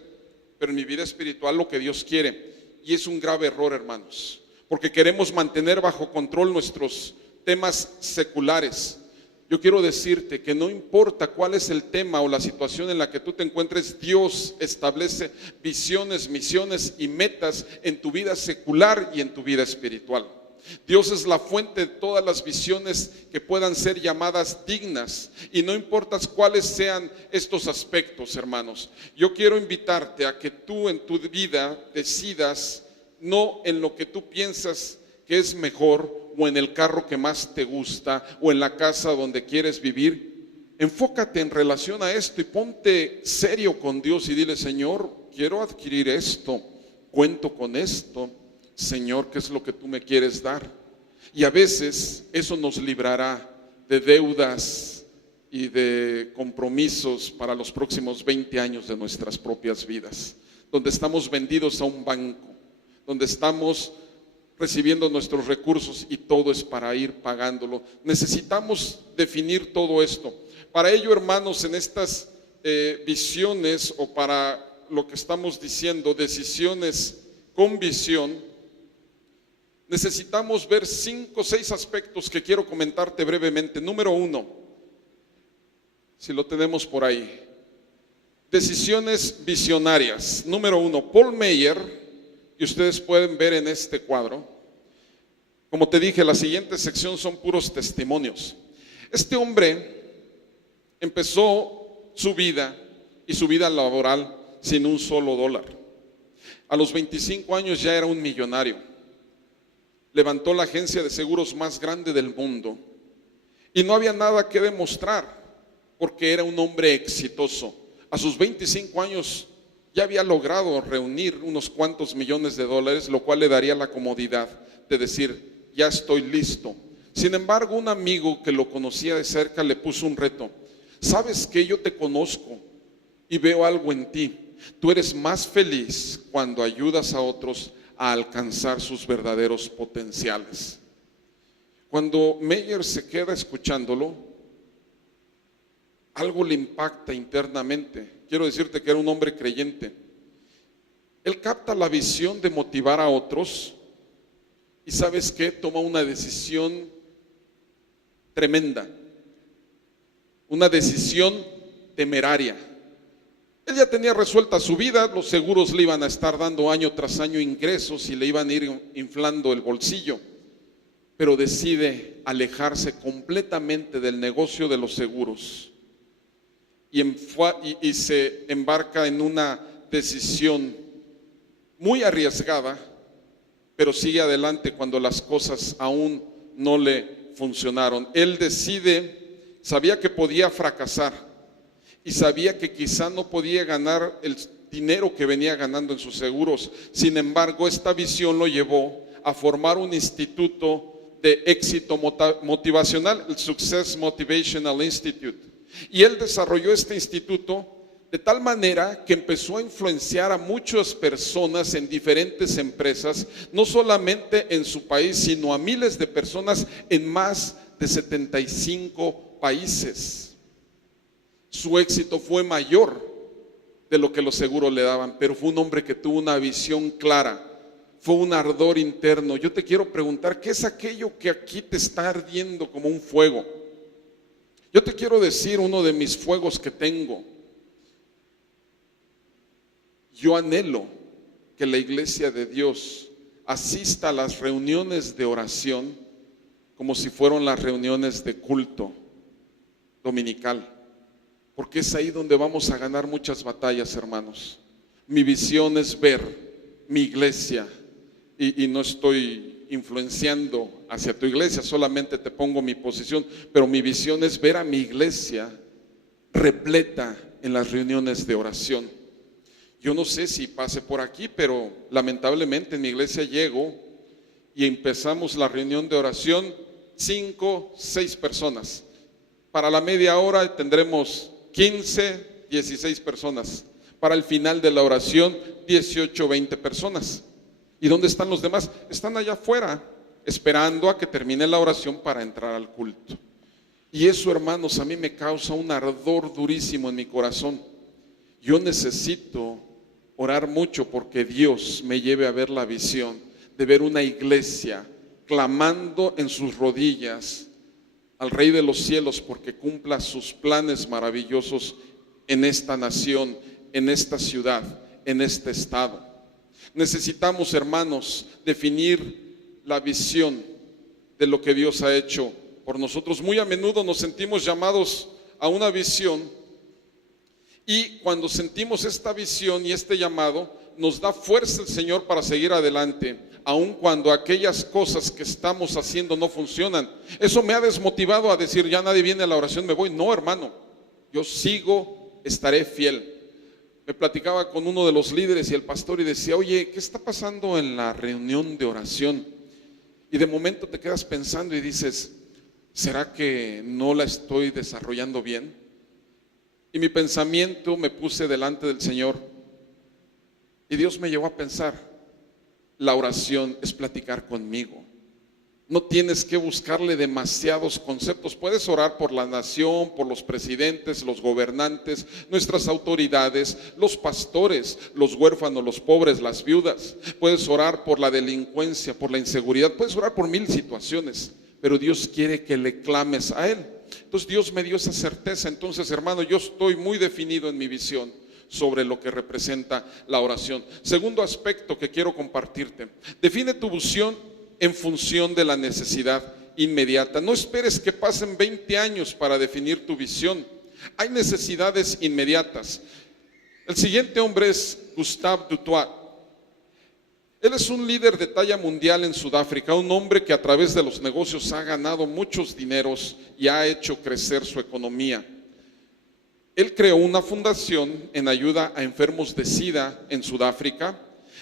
pero en mi vida espiritual lo que Dios quiere. Y es un grave error, hermanos, porque queremos mantener bajo control nuestros temas seculares. Yo quiero decirte que no importa cuál es el tema o la situación en la que tú te encuentres, Dios establece visiones, misiones y metas en tu vida secular y en tu vida espiritual. Dios es la fuente de todas las visiones que puedan ser llamadas dignas, y no importa cuáles sean estos aspectos, hermanos. Yo quiero invitarte a que tú en tu vida decidas no en lo que tú piensas que es mejor, o en el carro que más te gusta, o en la casa donde quieres vivir. Enfócate en relación a esto y ponte serio con Dios y dile: Señor, quiero adquirir esto, cuento con esto. Señor, ¿qué es lo que tú me quieres dar? Y a veces eso nos librará de deudas y de compromisos para los próximos 20 años de nuestras propias vidas, donde estamos vendidos a un banco, donde estamos recibiendo nuestros recursos y todo es para ir pagándolo. Necesitamos definir todo esto. Para ello, hermanos, en estas visiones, o para lo que estamos diciendo, decisiones con visión, necesitamos ver 5 o 6 aspectos que quiero comentarte brevemente. Número 1, si lo tenemos por ahí, decisiones visionarias. Número 1, Paul Meyer, y ustedes pueden ver en este cuadro. Como te dije, la siguiente sección son puros testimonios. Este hombre empezó su vida y su vida laboral sin un solo dólar. A los 25 años ya era un millonario. Levantó la agencia de seguros más grande del mundo y no había nada que demostrar porque era un hombre exitoso. A sus 25 años ya había logrado reunir unos cuantos millones de dólares, lo cual le daría la comodidad de decir: ya estoy listo. Sin embargo, un amigo que lo conocía de cerca le puso un reto: ¿sabes qué? Yo te conozco y veo algo en ti. Tú eres más feliz cuando ayudas a otros a alcanzar sus verdaderos potenciales. Cuando Meyer se queda escuchándolo, algo le impacta internamente. Quiero decirte que era un hombre creyente. Él capta la visión de motivar a otros y ¿sabes qué? Toma una decisión tremenda, una decisión temeraria. Él ya tenía resuelta su vida, los seguros le iban a estar dando año tras año ingresos y le iban a ir inflando el bolsillo, pero decide alejarse completamente del negocio de los seguros y se embarca en una decisión muy arriesgada pero sigue adelante cuando las cosas aún no le funcionaron. Él decide, sabía que podía fracasar y sabía que quizá no podía ganar el dinero que venía ganando en sus seguros. Sin embargo, esta visión lo llevó a formar un instituto de éxito motivacional, el Success Motivational Institute. Y él desarrolló este instituto de tal manera que empezó a influenciar a muchas personas en diferentes empresas, no solamente en su país, sino a miles de personas en más de 75 países. Su éxito fue mayor de lo que los seguros le daban, pero fue un hombre que tuvo una visión clara, fue un ardor interno. Yo te quiero preguntar, ¿qué es aquello que aquí te está ardiendo como un fuego? Yo te quiero decir uno de mis fuegos que tengo. Yo anhelo que la iglesia de Dios asista a las reuniones de oración como si fueran las reuniones de culto dominical, porque es ahí donde vamos a ganar muchas batallas, hermanos. Mi visión es ver mi iglesia, y no estoy influenciando hacia tu iglesia, solamente te pongo mi posición, pero mi visión es ver a mi iglesia repleta en las reuniones de oración. Yo no sé si pase por aquí, pero lamentablemente en mi iglesia llego y empezamos la reunión de oración 5, 6 personas. Para la media hora tendremos 15, 16 personas. Para el final de la oración 18, 20 personas. ¿Y dónde están los demás? Están allá afuera, esperando a que termine la oración para entrar al culto. Y eso, hermanos, a mí me causa un ardor durísimo en mi corazón. Yo necesito orar mucho porque Dios me lleve a ver la visión de ver una iglesia clamando en sus rodillas al Rey de los cielos porque cumpla sus planes maravillosos en esta nación, en esta ciudad, en este estado. Necesitamos, hermanos, definir la visión de lo que Dios ha hecho por nosotros. Muy a menudo nos sentimos llamados a una visión, y cuando sentimos esta visión y este llamado, nos da fuerza el Señor para seguir adelante, aun cuando aquellas cosas que estamos haciendo no funcionan. Eso me ha desmotivado a decir, ya nadie viene a la oración, me voy. No, hermano, yo sigo, estaré fiel. Me platicaba con uno de los líderes y el pastor y decía, oye, ¿qué está pasando en la reunión de oración? Y de momento te quedas pensando y dices, ¿será que no la estoy desarrollando bien? Y mi pensamiento me puse delante del Señor y Dios me llevó a pensar, la oración es platicar conmigo. No tienes que buscarle demasiados conceptos. Puedes orar por la nación, por los presidentes, los gobernantes, nuestras autoridades, los pastores, los huérfanos, los pobres, las viudas. Puedes orar por la delincuencia, por la inseguridad. Puedes orar por 1000 situaciones, pero Dios quiere que le clames a Él. Entonces Dios me dio esa certeza. Entonces, hermano, yo estoy muy definido en mi visión sobre lo que representa la oración. Segundo aspecto que quiero compartirte: define tu visión en función de la necesidad inmediata. No esperes que pasen 20 años para definir tu visión. Hay necesidades inmediatas. El siguiente hombre es Gustave Dutoit. Él es un líder de talla mundial en Sudáfrica, un hombre que a través de los negocios ha ganado muchos dineros y ha hecho crecer su economía. Él creó una fundación en ayuda a enfermos de SIDA en Sudáfrica,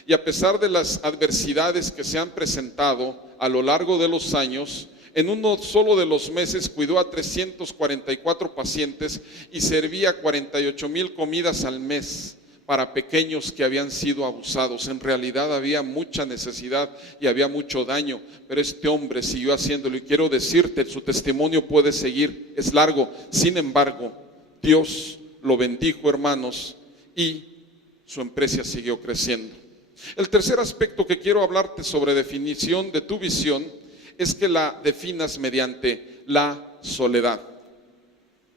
y a pesar de las adversidades que se han presentado a lo largo de los años, en uno solo de los meses cuidó a 344 pacientes y servía 48,000 comidas al mes para pequeños que habían sido abusados. En realidad había mucha necesidad y había mucho daño, pero este hombre siguió haciéndolo, y quiero decirte, su testimonio puede seguir, es largo. Sin embargo, Dios lo bendijo, hermanos, y su empresa siguió creciendo. El tercer aspecto que quiero hablarte sobre definición de tu visión es que la definas mediante la soledad.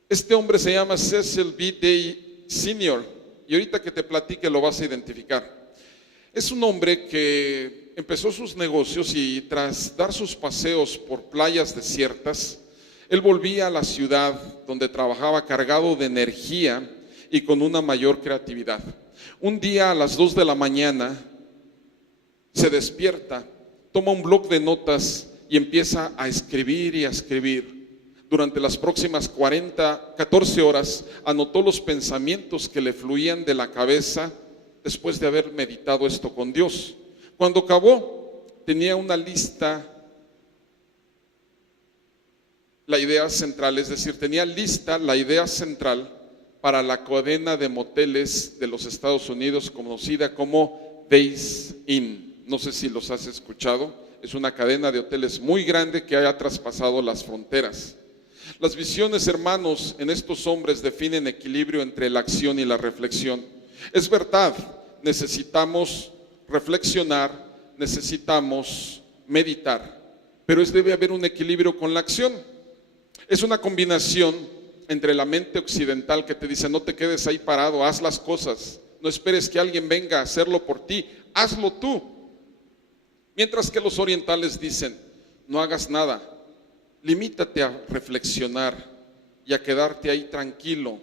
Este hombre se llama Cecil B. Day Sr. y ahorita que te platique lo vas a identificar. Es un hombre que empezó sus negocios y tras dar sus paseos por playas desiertas, él volvía a la ciudad donde trabajaba cargado de energía y con una mayor creatividad. Un día a las 2 de la mañana se despierta toma un bloc de notas y empieza a escribir y a escribir. Durante las próximas 14 horas anotó los pensamientos que le fluían de la cabeza después de haber meditado esto con Dios. Cuando acabó, tenía una lista, la idea central, es decir, tenía lista la idea central para la cadena de moteles de los Estados Unidos conocida como Days Inn. No sé si los has escuchado, es una cadena de hoteles muy grande que haya traspasado las fronteras. Las visiones, hermanos, en estos hombres definen equilibrio entre la acción y la reflexión. Es verdad, necesitamos reflexionar, necesitamos meditar, pero debe haber un equilibrio con la acción. Es una combinación entre la mente occidental que te dice: no te quedes ahí parado, haz las cosas, no esperes que alguien venga a hacerlo por ti, hazlo tú. Mientras que los orientales dicen: no hagas nada, limítate a reflexionar y a quedarte ahí tranquilo,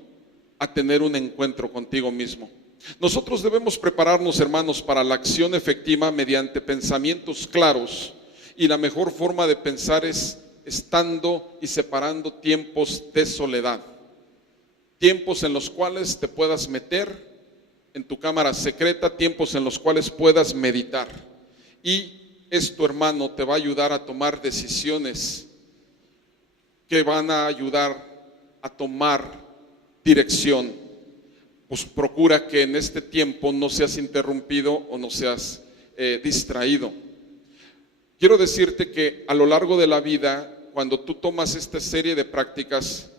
a tener un encuentro contigo mismo. Nosotros debemos prepararnos, hermanos, para la acción efectiva mediante pensamientos claros, y la mejor forma de pensar es estando y separando tiempos de soledad, tiempos en los cuales te puedas meter en tu cámara secreta, tiempos en los cuales puedas meditar. Y esto, hermano, te va a ayudar a tomar decisiones que van a ayudar a tomar dirección. Pues procura que en este tiempo no seas interrumpido o no seas distraído. Quiero decirte que a lo largo de la vida, cuando tú tomas esta serie de prácticas,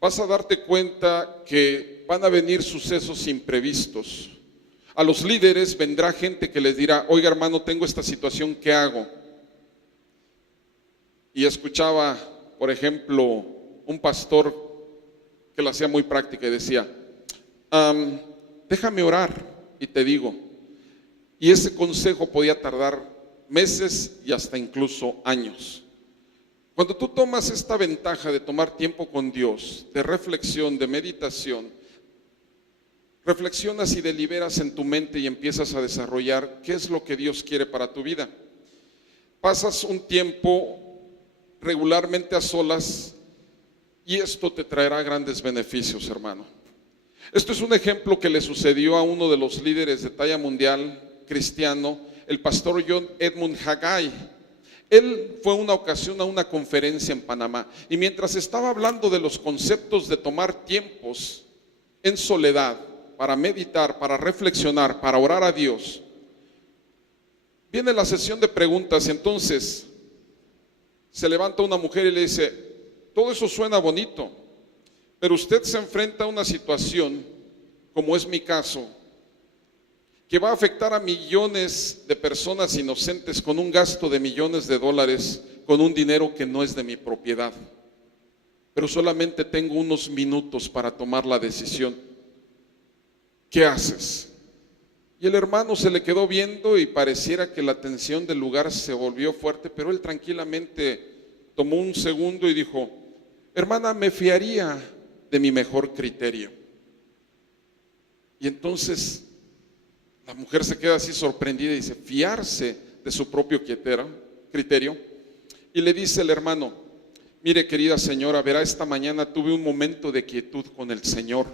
vas a darte cuenta que van a venir sucesos imprevistos. A los líderes vendrá gente que les dirá: oiga, hermano, tengo esta situación, ¿qué hago? Y escuchaba, por ejemplo, un pastor que lo hacía muy práctica y decía: déjame orar y te digo. Y ese consejo podía tardar meses y hasta incluso años. Cuando tú tomas esta ventaja de tomar tiempo con Dios, de reflexión, de meditación, reflexionas y deliberas en tu mente y empiezas a desarrollar qué es lo que Dios quiere para tu vida. Pasas un tiempo regularmente a solas y esto te traerá grandes beneficios, hermano. Esto es un ejemplo que le sucedió a uno de los líderes de talla mundial cristiano, el pastor John Edmund Haggai. Él fue una ocasión a una conferencia en Panamá, y mientras estaba hablando de los conceptos de tomar tiempos en soledad para meditar, para reflexionar, para orar a Dios, viene la sesión de preguntas. Y entonces se levanta una mujer y le dice: todo eso suena bonito, pero usted se enfrenta a una situación, como es mi caso, que va a afectar a millones de personas inocentes con un gasto de millones de dólares, con un dinero que no es de mi propiedad. Pero solamente tengo unos minutos para tomar la decisión. ¿Qué haces? Y el hermano se le quedó viendo y pareciera que la tensión del lugar se volvió fuerte, pero él tranquilamente tomó un segundo y dijo: hermana, me fiaría de mi mejor criterio. Y entonces la mujer se queda así sorprendida y dice: fiarse de su propio criterio. Y le dice el hermano: mire, querida señora, verá, esta mañana tuve un momento de quietud con el Señor,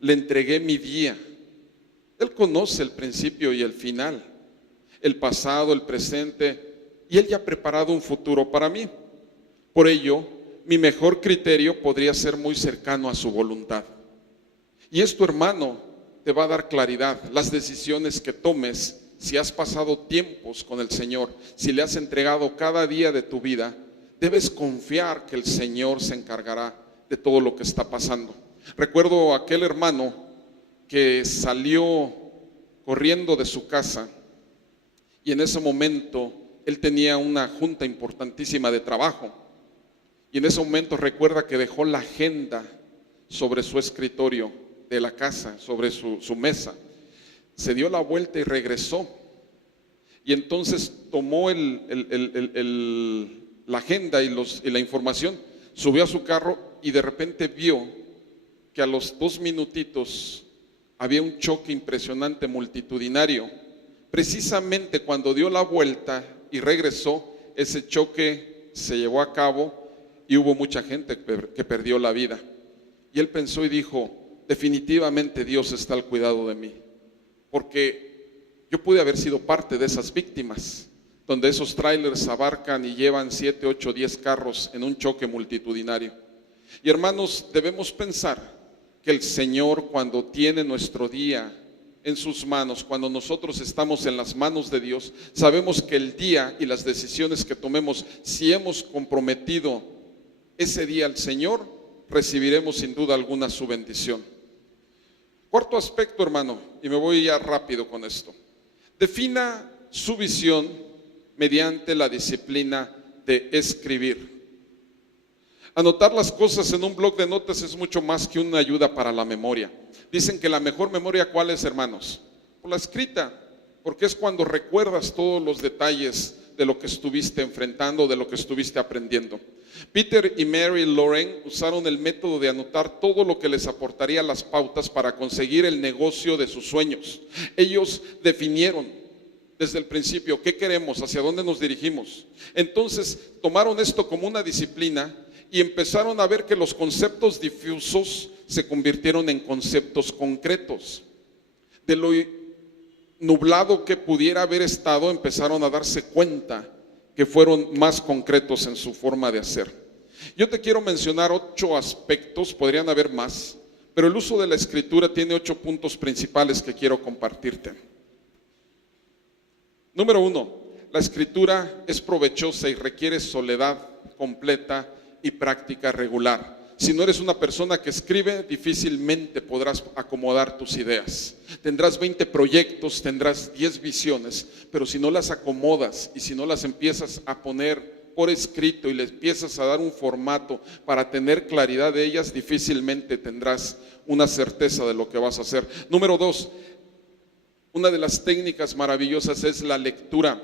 le entregué mi día. Él conoce el principio y el final, el pasado, el presente, y Él ya ha preparado un futuro para mí. Por ello, mi mejor criterio podría ser muy cercano a su voluntad. Y esto, hermano, te va a dar claridad. Las decisiones que tomes, si has pasado tiempos con el Señor, si le has entregado cada día de tu vida, debes confiar que el Señor se encargará de todo lo que está pasando. Recuerdo a aquel hermano que salió corriendo de su casa, y en ese momento él tenía una junta importantísima de trabajo, y en ese momento recuerda que dejó la agenda sobre su escritorio de la casa, sobre su mesa, se dio la vuelta y regresó, y entonces tomó la agenda y la información, subió a su carro y de repente vio que a los 2 minutitos había un choque impresionante multitudinario. Precisamente cuando dio la vuelta y regresó, ese choque se llevó a cabo y hubo mucha gente que perdió la vida. Y él pensó y dijo, definitivamente Dios está al cuidado de mí, porque yo pude haber sido parte de esas víctimas, donde esos trailers abarcan y llevan 7, 8, 10 carros en un choque multitudinario. Y hermanos, debemos pensar que el Señor, cuando tiene nuestro día en sus manos, cuando nosotros estamos en las manos de Dios, sabemos que el día y las decisiones que tomemos, si hemos comprometido ese día al Señor, recibiremos sin duda alguna su bendición. Cuarto aspecto, hermano, y me voy ya rápido con esto. Defina su visión mediante la disciplina de escribir. Anotar las cosas en un bloc de notas es mucho más que una ayuda para la memoria. Dicen que la mejor memoria, ¿cuál es, hermanos? Por la escrita, porque es cuando recuerdas todos los detalles de lo que estuviste enfrentando, de lo que estuviste aprendiendo. Peter y Mary Loren usaron el método de anotar todo lo que les aportaría las pautas para conseguir el negocio de sus sueños. Ellos definieron desde el principio qué queremos, hacia dónde nos dirigimos. Entonces tomaron esto como una disciplina y empezaron a ver que los conceptos difusos se convirtieron en conceptos concretos. De lo nublado que pudiera haber estado, empezaron a darse cuenta que fueron más concretos en su forma de hacer. Yo te quiero mencionar 8 aspectos, podrían haber más, pero el uso de la escritura tiene 8 puntos principales que quiero compartirte. Número 1, la escritura es provechosa y requiere soledad completa y práctica regular. Si no eres una persona que escribe, difícilmente podrás acomodar tus ideas. Tendrás 20 proyectos, tendrás 10 visiones, pero si no las acomodas y si no las empiezas a poner por escrito y le empiezas a dar un formato para tener claridad de ellas, difícilmente tendrás una certeza de lo que vas a hacer. Número 2, una de las técnicas maravillosas es la lectura.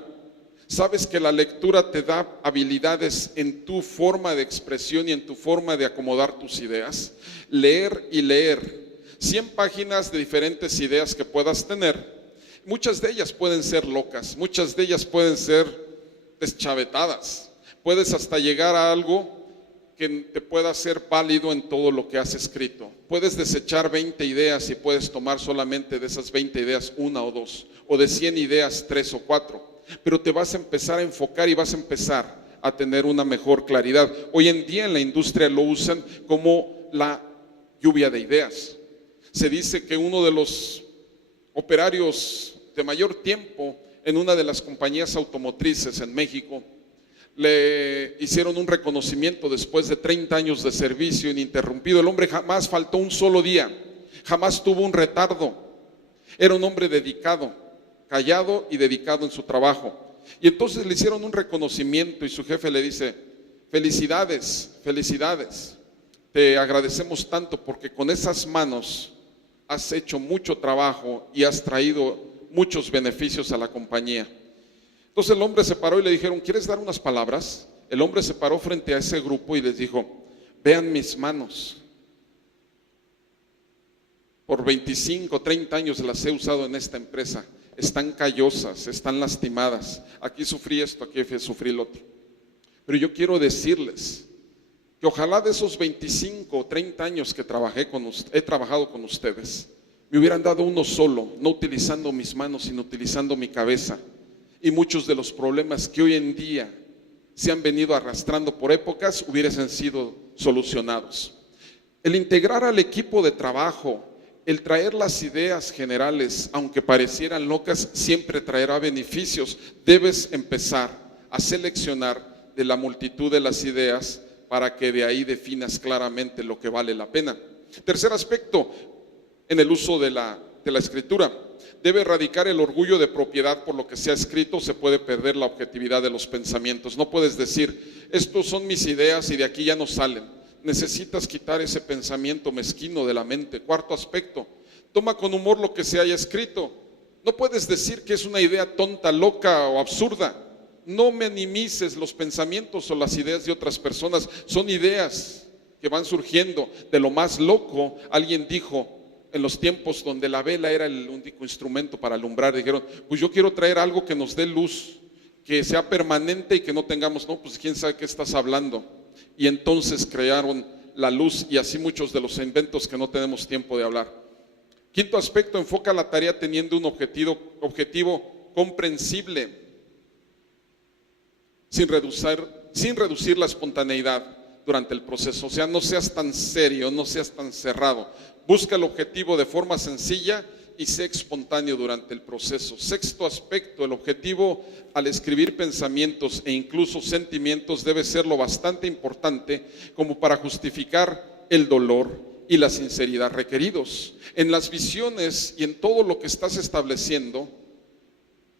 Sabes que la lectura te da habilidades en tu forma de expresión y en tu forma de acomodar tus ideas. Leer y leer 100 páginas de diferentes ideas que puedas tener. Muchas de ellas pueden ser locas, muchas de ellas pueden ser deschavetadas. Puedes hasta llegar a algo que te pueda ser válido en todo lo que has escrito. Puedes desechar 20 ideas y puedes tomar solamente de esas 20 ideas 1 o 2, o de 100 ideas 3 o 4. Pero te vas a empezar a enfocar y vas a empezar a tener una mejor claridad. Hoy en día en la industria lo usan como la lluvia de ideas. Se dice que uno de los operarios de mayor tiempo en una de las compañías automotrices en México le hicieron un reconocimiento después de 30 años de servicio ininterrumpido. El hombre jamás faltó un solo día, jamás tuvo un retardo. Era un hombre dedicado, callado y dedicado en su trabajo. Y entonces le hicieron un reconocimiento y su jefe le dice: felicidades, felicidades, te agradecemos tanto porque con esas manos has hecho mucho trabajo y has traído muchos beneficios a la compañía. Entonces el hombre se paró y le dijeron: ¿quieres dar unas palabras? El hombre se paró frente a ese grupo y les dijo: vean mis manos, por 25, 30 años las he usado en esta empresa. Están callosas, están lastimadas. Aquí sufrí esto, aquí sufrí lo otro. Pero yo quiero decirles que ojalá de esos 25 o 30 años que he trabajado con ustedes, me hubieran dado uno solo, no utilizando mis manos, sino utilizando mi cabeza. Y muchos de los problemas que hoy en día se han venido arrastrando por épocas hubiesen sido solucionados. El integrar al equipo de trabajo, el traer las ideas generales, aunque parecieran locas, siempre traerá beneficios. Debes empezar a seleccionar de la multitud de las ideas para que de ahí definas claramente lo que vale la pena. Tercer aspecto, en el uso de la escritura, debe erradicar el orgullo de propiedad por lo que se ha escrito. Se puede perder la objetividad de los pensamientos. No puedes decir: estos son mis ideas y de aquí ya no salen. Necesitas quitar ese pensamiento mezquino de la mente. Cuarto aspecto, toma con humor lo que se haya escrito. No puedes decir que es una idea tonta, loca o absurda. No minimices los pensamientos o las ideas de otras personas. Son ideas que van surgiendo de lo más loco. Alguien dijo en los tiempos donde la vela era el único instrumento para alumbrar, dijeron: pues yo quiero traer algo que nos dé luz, que sea permanente y que no tengamos, no, pues quién sabe qué estás hablando. Y entonces crearon la luz y así muchos de los inventos que no tenemos tiempo de hablar. Quinto aspecto, enfoca la tarea teniendo un objetivo comprensible, sin reducir la espontaneidad durante el proceso. O sea, no seas tan serio, no seas tan cerrado. Busca el objetivo de forma sencilla y sé espontáneo durante el proceso. Sexto aspecto, el objetivo al escribir pensamientos e incluso sentimientos debe ser lo bastante importante como para justificar el dolor y la sinceridad requeridos. En las visiones y en todo lo que estás estableciendo,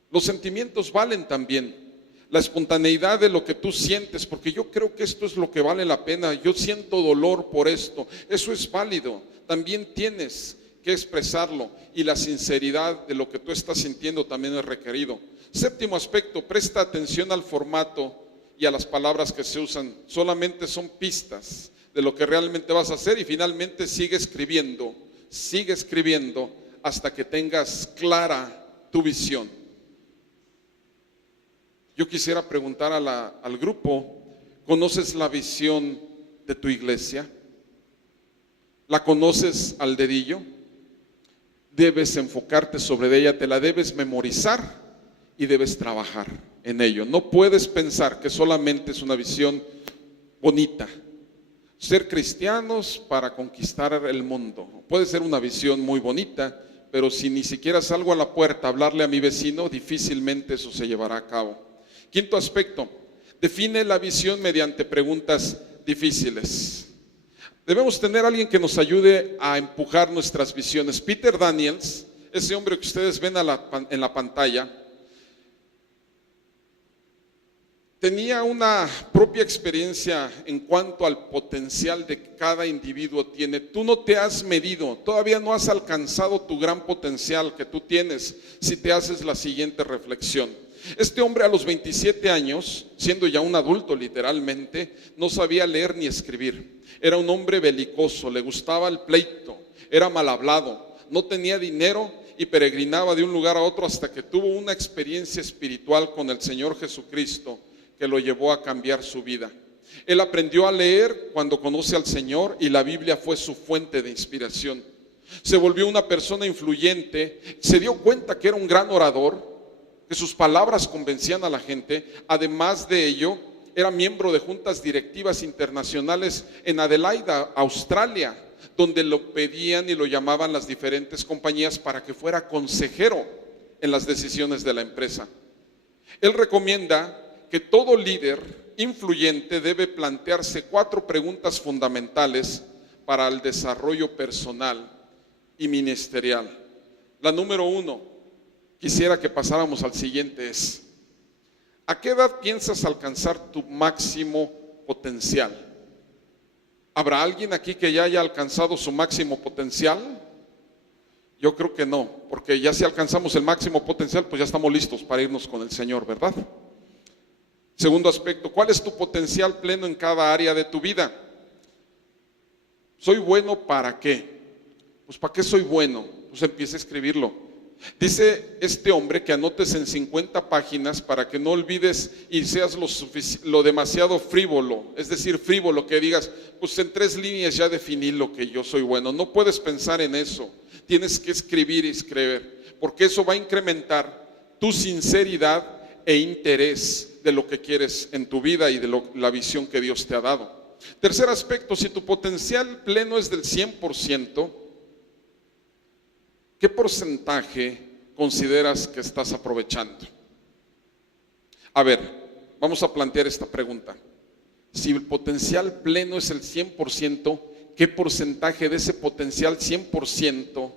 los sentimientos valen también. La espontaneidad de lo que tú sientes, porque yo creo que esto es lo que vale la pena. Yo siento dolor por esto, eso es válido. También tienes que expresarlo y la sinceridad de lo que tú estás sintiendo también es requerido. Séptimo aspecto, presta atención al formato y a las palabras que se usan. Solamente son pistas de lo que realmente vas a hacer y finalmente sigue escribiendo hasta que tengas clara tu visión. Yo quisiera preguntar al grupo, ¿conoces la visión de tu iglesia? ¿La conoces al dedillo? Debes enfocarte sobre ella, te la debes memorizar y debes trabajar en ello. No puedes pensar que solamente es una visión bonita. Ser cristianos para conquistar el mundo. Puede ser una visión muy bonita, pero si ni siquiera salgo a la puerta a hablarle a mi vecino, difícilmente eso se llevará a cabo. Quinto aspecto, define la visión mediante preguntas difíciles. Debemos tener a alguien que nos ayude a empujar nuestras visiones. Peter Daniels, ese hombre que ustedes ven en la pantalla, tenía una propia experiencia en cuanto al potencial de que cada individuo tiene. Tú no te has medido, todavía no has alcanzado tu gran potencial que tú tienes si te haces la siguiente reflexión. Este hombre a los 27 años, siendo ya un adulto literalmente, no sabía leer ni escribir. Era un hombre belicoso, le gustaba el pleito, era mal hablado, no tenía dinero y peregrinaba de un lugar a otro hasta que tuvo una experiencia espiritual con el Señor Jesucristo que lo llevó a cambiar su vida. Él aprendió a leer cuando conoce al Señor y la Biblia fue su fuente de inspiración. Se volvió una persona influyente, se dio cuenta que era un gran orador, que sus palabras convencían a la gente. Además de ello, era miembro de juntas directivas internacionales en Adelaida, Australia, donde lo pedían y lo llamaban las diferentes compañías para que fuera consejero en las decisiones de la empresa. Él recomienda que todo líder influyente debe plantearse 4 preguntas fundamentales para el desarrollo personal y ministerial. La número 1, quisiera que pasáramos al siguiente, es: ¿a qué edad piensas alcanzar tu máximo potencial? ¿Habrá alguien aquí que ya haya alcanzado su máximo potencial? Yo creo que no, porque ya si alcanzamos el máximo potencial, pues ya estamos listos para irnos con el Señor, ¿verdad? Segundo aspecto, ¿cuál es tu potencial pleno en cada área de tu vida? ¿Soy bueno para qué? Pues ¿para qué soy bueno? Pues empieza a escribirlo. Dice este hombre que anotes en 50 páginas para que no olvides y seas lo demasiado frívolo, es decir, frívolo, que digas, pues en 3 líneas ya definí lo que yo soy bueno. No puedes pensar en eso, tienes que escribir y escribir, porque eso va a incrementar tu sinceridad e interés de lo que quieres en tu vida y de la visión que Dios te ha dado. Tercer aspecto, si tu potencial pleno es del 100%, ¿qué porcentaje consideras que estás aprovechando? A ver, vamos a plantear esta pregunta. Si el potencial pleno es el 100%, ¿qué porcentaje de ese potencial 100%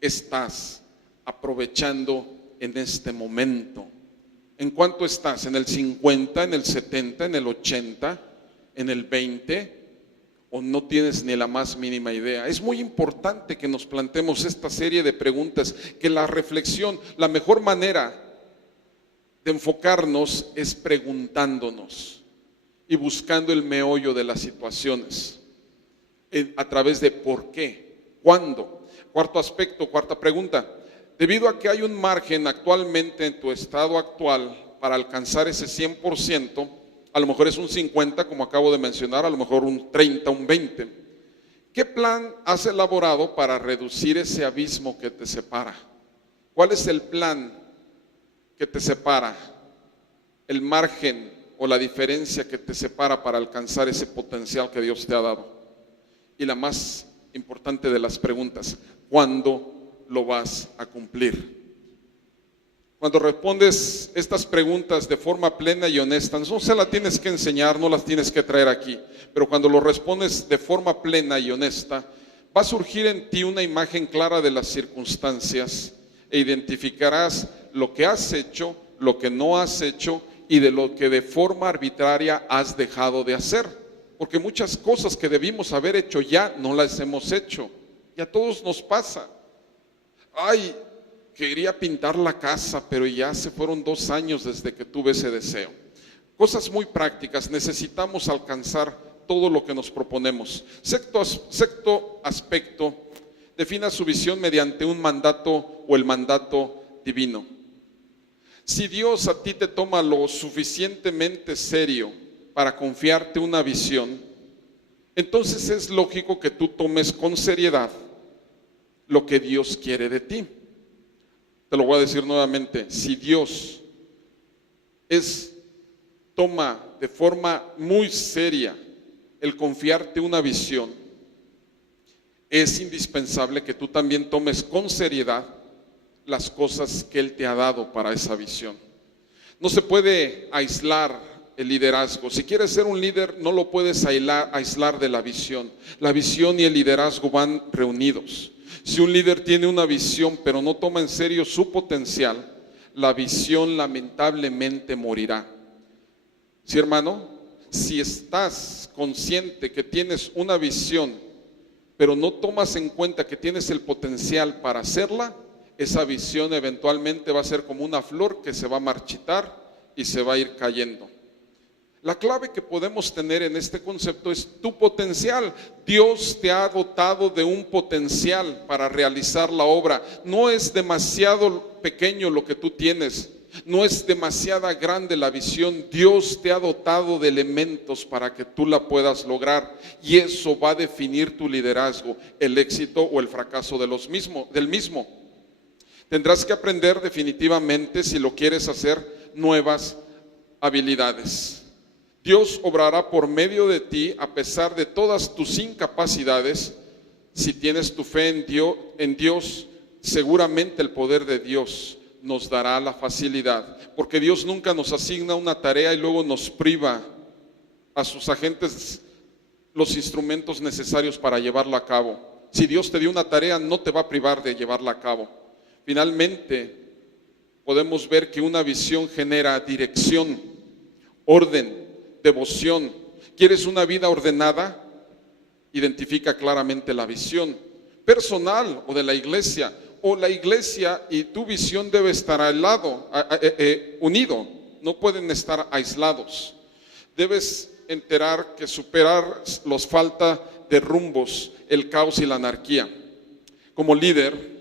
estás aprovechando en este momento? ¿En cuánto estás? ¿En el 50, en el 70, en el 80, en el 20? ¿O no tienes ni la más mínima idea? Es muy importante que nos planteemos esta serie de preguntas, que la reflexión, la mejor manera de enfocarnos es preguntándonos y buscando el meollo de las situaciones a través de por qué, cuándo. Cuarto aspecto, cuarta pregunta: debido a que hay un margen actualmente en tu estado actual para alcanzar ese 100%, a lo mejor es un 50, como acabo de mencionar, a lo mejor un 30, un 20. ¿Qué plan has elaborado para reducir ese abismo que te separa? ¿Cuál es el plan que te separa? El margen o la diferencia que te separa para alcanzar ese potencial que Dios te ha dado. Y la más importante de las preguntas, ¿cuándo lo vas a cumplir? Cuando respondes estas preguntas de forma plena y honesta, no se las tienes que enseñar, no las tienes que traer aquí, pero cuando lo respondes de forma plena y honesta, va a surgir en ti una imagen clara de las circunstancias e identificarás lo que has hecho, lo que no has hecho y de lo que de forma arbitraria has dejado de hacer. Porque muchas cosas que debimos haber hecho ya no las hemos hecho. Y a todos nos pasa. Ay, quería pintar la casa, pero ya se fueron 2 años desde que tuve ese deseo. Cosas muy prácticas, necesitamos alcanzar todo lo que nos proponemos. Sexto aspecto, defina su visión mediante un mandato o el mandato divino. Si Dios a ti te toma lo suficientemente serio para confiarte una visión, entonces es lógico que tú tomes con seriedad lo que Dios quiere de ti. Te lo voy a decir nuevamente, si Dios toma de forma muy seria el confiarte una visión, es indispensable que tú también tomes con seriedad las cosas que Él te ha dado para esa visión. No se puede aislar el liderazgo. Si quieres ser un líder, no lo puedes aislar de la visión. La visión y el liderazgo van reunidos. Si un líder tiene una visión pero no toma en serio su potencial, la visión lamentablemente morirá. ¿Sí, hermano? Si estás consciente que tienes una visión pero no tomas en cuenta que tienes el potencial para hacerla, esa visión eventualmente va a ser como una flor que se va a marchitar y se va a ir cayendo. La clave que podemos tener en este concepto es tu potencial. Dios te ha dotado de un potencial para realizar la obra. No es demasiado pequeño lo que tú tienes, no es demasiada grande la visión. Dios te ha dotado de elementos para que tú la puedas lograr, y eso va a definir tu liderazgo, el éxito o el fracaso del mismo. Tendrás que aprender definitivamente, si lo quieres hacer, nuevas habilidades. Dios obrará por medio de ti a pesar de todas tus incapacidades. Si tienes tu fe en Dios, seguramente el poder de Dios nos dará la facilidad, porque Dios nunca nos asigna una tarea y luego nos priva a sus agentes los instrumentos necesarios para llevarla a cabo. Si Dios te dio una tarea, no te va a privar de llevarla a cabo. Finalmente, podemos ver que una visión genera dirección, orden, devoción. ¿Quieres una vida ordenada? Identifica claramente la visión personal o de la iglesia, o la iglesia y tu visión debe estar unido, no pueden estar aislados. Debes enterar que superar los falta de rumbos, el caos y la anarquía. Como líder,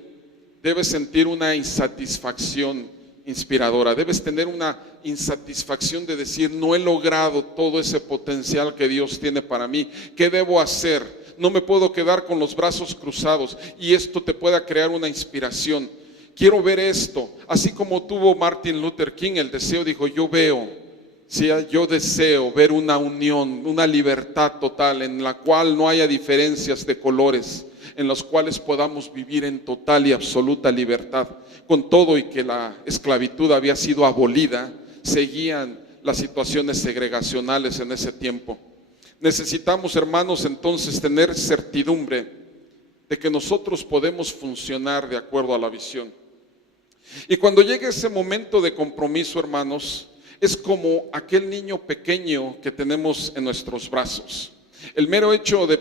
debes sentir una insatisfacción inspiradora. Debes tener una insatisfacción de decir: no he logrado todo ese potencial que Dios tiene para mí. ¿Qué debo hacer? No me puedo quedar con los brazos cruzados. Y esto te pueda crear una inspiración. Quiero ver esto. Así como tuvo Martin Luther King el deseo, dijo: yo deseo ver una unión, una libertad total en la cual no haya diferencias de colores, en los cuales podamos vivir en total y absoluta libertad. Con todo y que la esclavitud había sido abolida, seguían las situaciones segregacionales en ese tiempo. Necesitamos, hermanos, entonces tener certidumbre de que nosotros podemos funcionar de acuerdo a la visión. Y cuando llegue ese momento de compromiso, hermanos, es como aquel niño pequeño que tenemos en nuestros brazos. El mero hecho de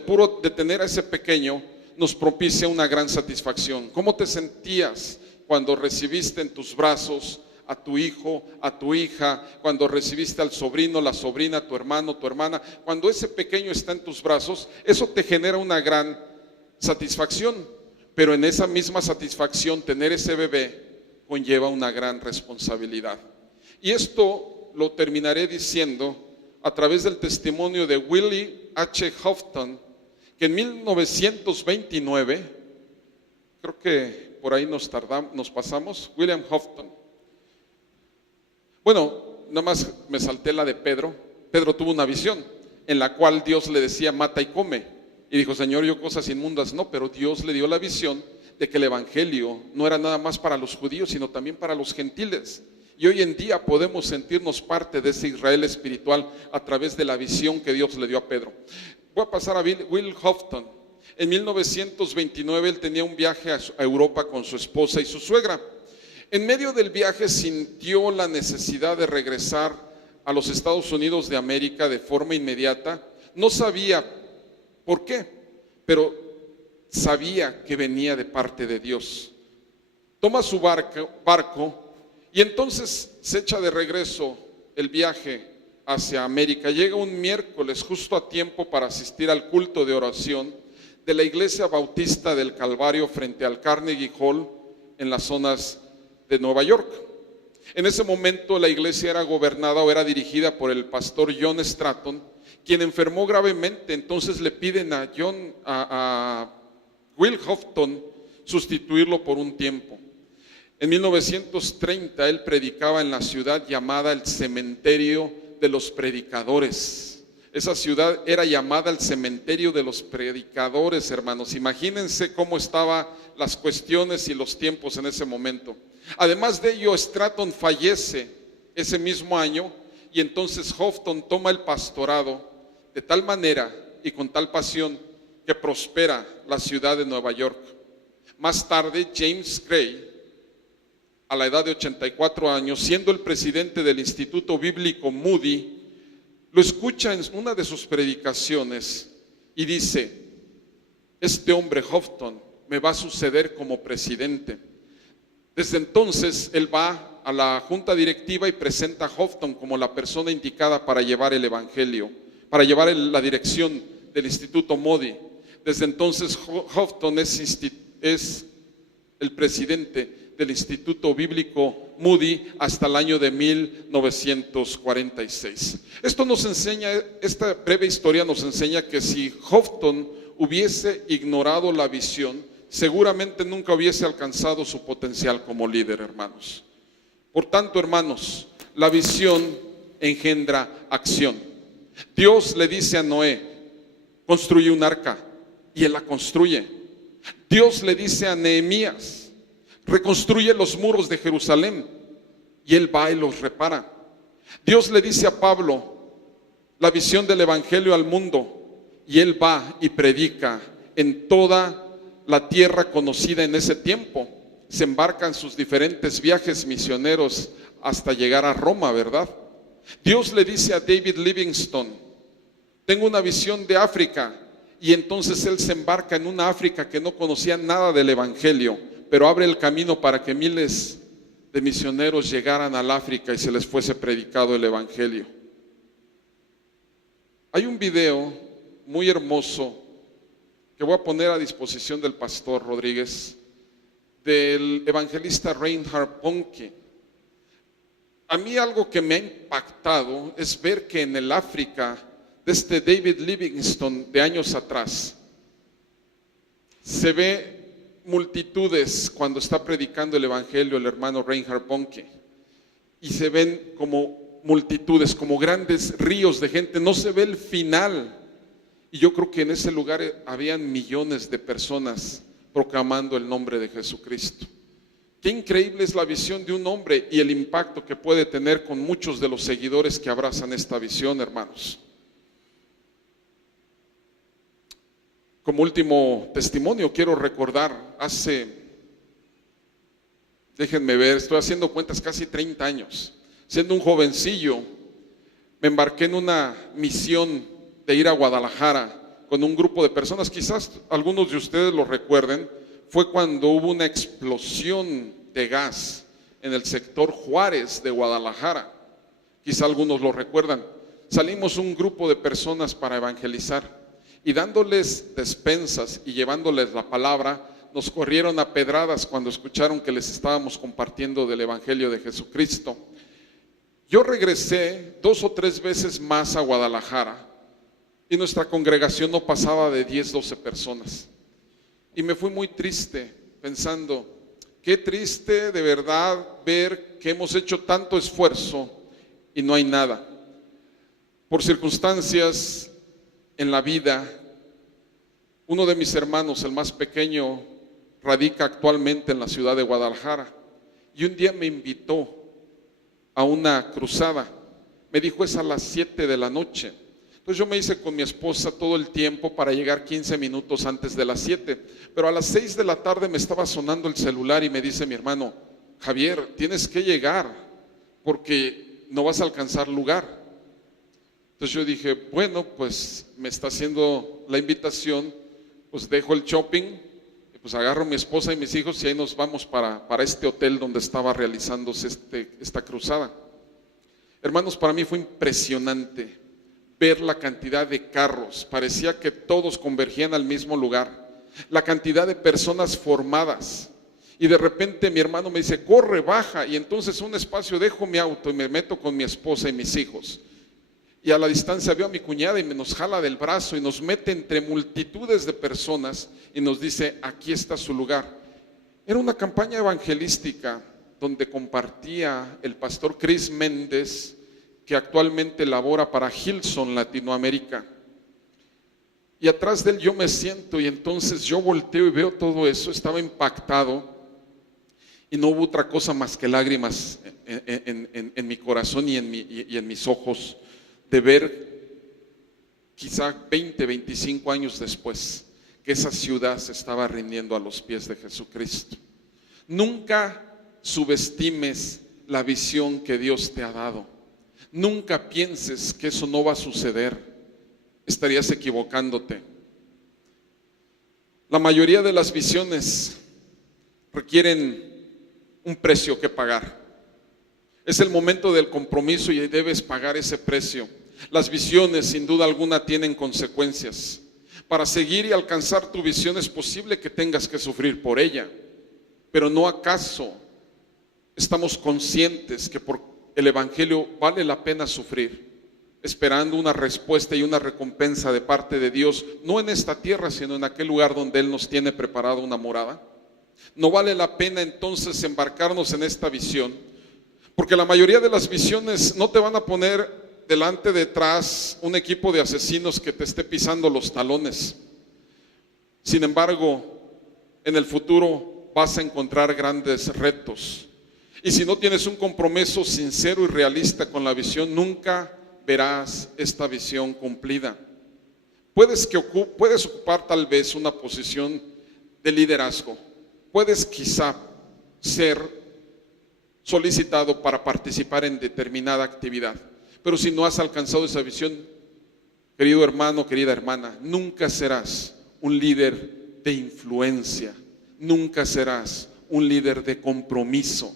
tener a ese pequeño nos propicia una gran satisfacción. ¿Cómo te sentías cuando recibiste en tus brazos a tu hijo, a tu hija, cuando recibiste al sobrino, la sobrina, tu hermano, tu hermana? Cuando ese pequeño está en tus brazos, eso te genera una gran satisfacción, pero en esa misma satisfacción tener ese bebé conlleva una gran responsabilidad. Y esto lo terminaré diciendo a través del testimonio de Willie H. Houghton, que en 1929, creo que por ahí nos pasamos, William Houghton. Bueno, nada más me salté la de Pedro. Pedro tuvo una visión en la cual Dios le decía, mata y come. Y dijo, Señor, yo cosas inmundas no, pero Dios le dio la visión de que el evangelio no era nada más para los judíos, sino también para los gentiles. Y hoy en día podemos sentirnos parte de ese Israel espiritual a través de la visión que Dios le dio a Pedro. Voy a pasar a Will Houghton. En 1929 él tenía un viaje a Europa con su esposa y su suegra. En medio del viaje sintió la necesidad de regresar a los Estados Unidos de América de forma inmediata. No sabía por qué, pero sabía que venía de parte de Dios. Toma su barco y entonces se echa de regreso el viaje hacia América. Llega un miércoles justo a tiempo para asistir al culto de oración de la Iglesia Bautista del Calvario frente al Carnegie Hall en las zonas de Nueva York. En ese momento la iglesia era gobernada o era dirigida por el pastor John Stratton, quien enfermó gravemente. Entonces le piden a Will Houghton sustituirlo por un tiempo. En 1930 él predicaba en la ciudad llamada el Cementerio de los Predicadores. Esa ciudad era llamada el Cementerio de los Predicadores, hermanos. Imagínense cómo estaban las cuestiones y los tiempos en ese momento. Además de ello, Stratton fallece ese mismo año y entonces Houghton toma el pastorado de tal manera y con tal pasión que prospera la ciudad de Nueva York. Más tarde, James Gray, a la edad de 84 años, siendo el presidente del Instituto Bíblico Moody, lo escucha en una de sus predicaciones y dice, este hombre Houghton me va a suceder como presidente. Desde entonces él va a la junta directiva y presenta a Houghton como la persona indicada para llevar el evangelio, para llevar la dirección del Instituto Moody. Desde entonces Houghton es el presidente del Instituto Bíblico Moody hasta el año de 1946. Esto nos enseña, esta breve historia nos enseña que si Houghton hubiese ignorado la visión, seguramente nunca hubiese alcanzado su potencial como líder, hermanos. Por tanto, hermanos, la visión engendra acción. Dios le dice a Noé, construye un arca, y él la construye. Dios le dice a Nehemías, reconstruye los muros de Jerusalén, y él va y los repara. Dios le dice a Pablo la visión del evangelio al mundo, y él va y predica en toda la tierra conocida en ese tiempo. Se embarca en sus diferentes viajes misioneros hasta llegar a Roma, ¿verdad? Dios le dice a David Livingstone, tengo una visión de África, y entonces él se embarca en una África que no conocía nada del evangelio, pero abre el camino para que miles de misioneros llegaran al África y se les fuese predicado el evangelio. Hay un video muy hermoso que voy a poner a disposición del pastor Rodríguez, del evangelista Reinhard Bonnke. A mí algo que me ha impactado es ver que en el África de este David Livingstone de años atrás se ve multitudes cuando está predicando el evangelio el hermano Reinhard Bonnke, y se ven como multitudes, como grandes ríos de gente, no se ve el final. Y yo creo que en ese lugar habían millones de personas proclamando el nombre de Jesucristo. Qué increíble es la visión de un hombre y el impacto que puede tener con muchos de los seguidores que abrazan esta visión, hermanos. Como último testimonio, quiero recordar, déjenme ver, estoy haciendo cuentas, casi 30 años, siendo un jovencillo, me embarqué en una misión de ir a Guadalajara con un grupo de personas. Quizás algunos de ustedes lo recuerden, fue cuando hubo una explosión de gas en el sector Juárez de Guadalajara. Quizás algunos lo recuerdan. Salimos un grupo de personas para evangelizar y dándoles despensas y llevándoles la palabra, nos corrieron a pedradas cuando escucharon que les estábamos compartiendo del evangelio de Jesucristo. Yo regresé 2 o 3 veces más a Guadalajara y nuestra congregación no pasaba de 10, 12 personas. Y me fui muy triste pensando, qué triste de verdad ver que hemos hecho tanto esfuerzo y no hay nada. Por circunstancias en la vida, uno de mis hermanos, el más pequeño, radica actualmente en la ciudad de Guadalajara y un día me invitó a una cruzada. Me dijo, es a las 7 de la noche. Entonces yo me hice con mi esposa todo el tiempo para llegar 15 minutos antes de las 7, pero a las 6 de la tarde me estaba sonando el celular y me dice mi hermano, Javier, tienes que llegar porque no vas a alcanzar lugar. Entonces yo dije, bueno, pues me está haciendo la invitación, pues dejo el shopping, pues agarro a mi esposa y mis hijos y ahí nos vamos para este hotel donde estaba realizándose esta cruzada. Hermanos, para mí fue impresionante ver la cantidad de carros, parecía que todos convergían al mismo lugar, la cantidad de personas formadas. Y de repente mi hermano me dice, corre, baja, y entonces un espacio dejo mi auto y me meto con mi esposa y mis hijos. Y a la distancia veo a mi cuñada y nos jala del brazo y nos mete entre multitudes de personas y nos dice, aquí está su lugar. Era una campaña evangelística donde compartía el pastor Chris Méndez, que actualmente labora para Hilson Latinoamérica. Y atrás de él yo me siento y entonces yo volteo y veo todo eso, estaba impactado y no hubo otra cosa más que lágrimas en mi corazón y en mis ojos de ver quizá 20, 25 años después que esa ciudad se estaba rindiendo a los pies de Jesucristo. Nunca subestimes la visión que Dios te ha dado. Nunca pienses que eso no va a suceder, estarías equivocándote. La mayoría de las visiones requieren un precio que pagar. Es el momento del compromiso y debes pagar ese precio. Las visiones sin duda alguna tienen consecuencias. Para seguir y alcanzar tu visión es posible que tengas que sufrir por ella, pero ¿no acaso estamos conscientes que por el Evangelio vale la pena sufrir, esperando una respuesta y una recompensa de parte de Dios, no en esta tierra, sino en aquel lugar donde Él nos tiene preparado una morada? ¿No vale la pena entonces embarcarnos en esta visión? Porque la mayoría de las visiones no te van a poner delante, detrás, un equipo de asesinos que te esté pisando los talones. Sin embargo, en el futuro vas a encontrar grandes retos. Y si no tienes un compromiso sincero y realista con la visión, nunca verás esta visión cumplida. Puedes ocupar tal vez una posición de liderazgo. Puedes quizá ser solicitado para participar en determinada actividad. Pero si no has alcanzado esa visión, querido hermano, querida hermana, nunca serás un líder de influencia. Nunca serás un líder de compromiso.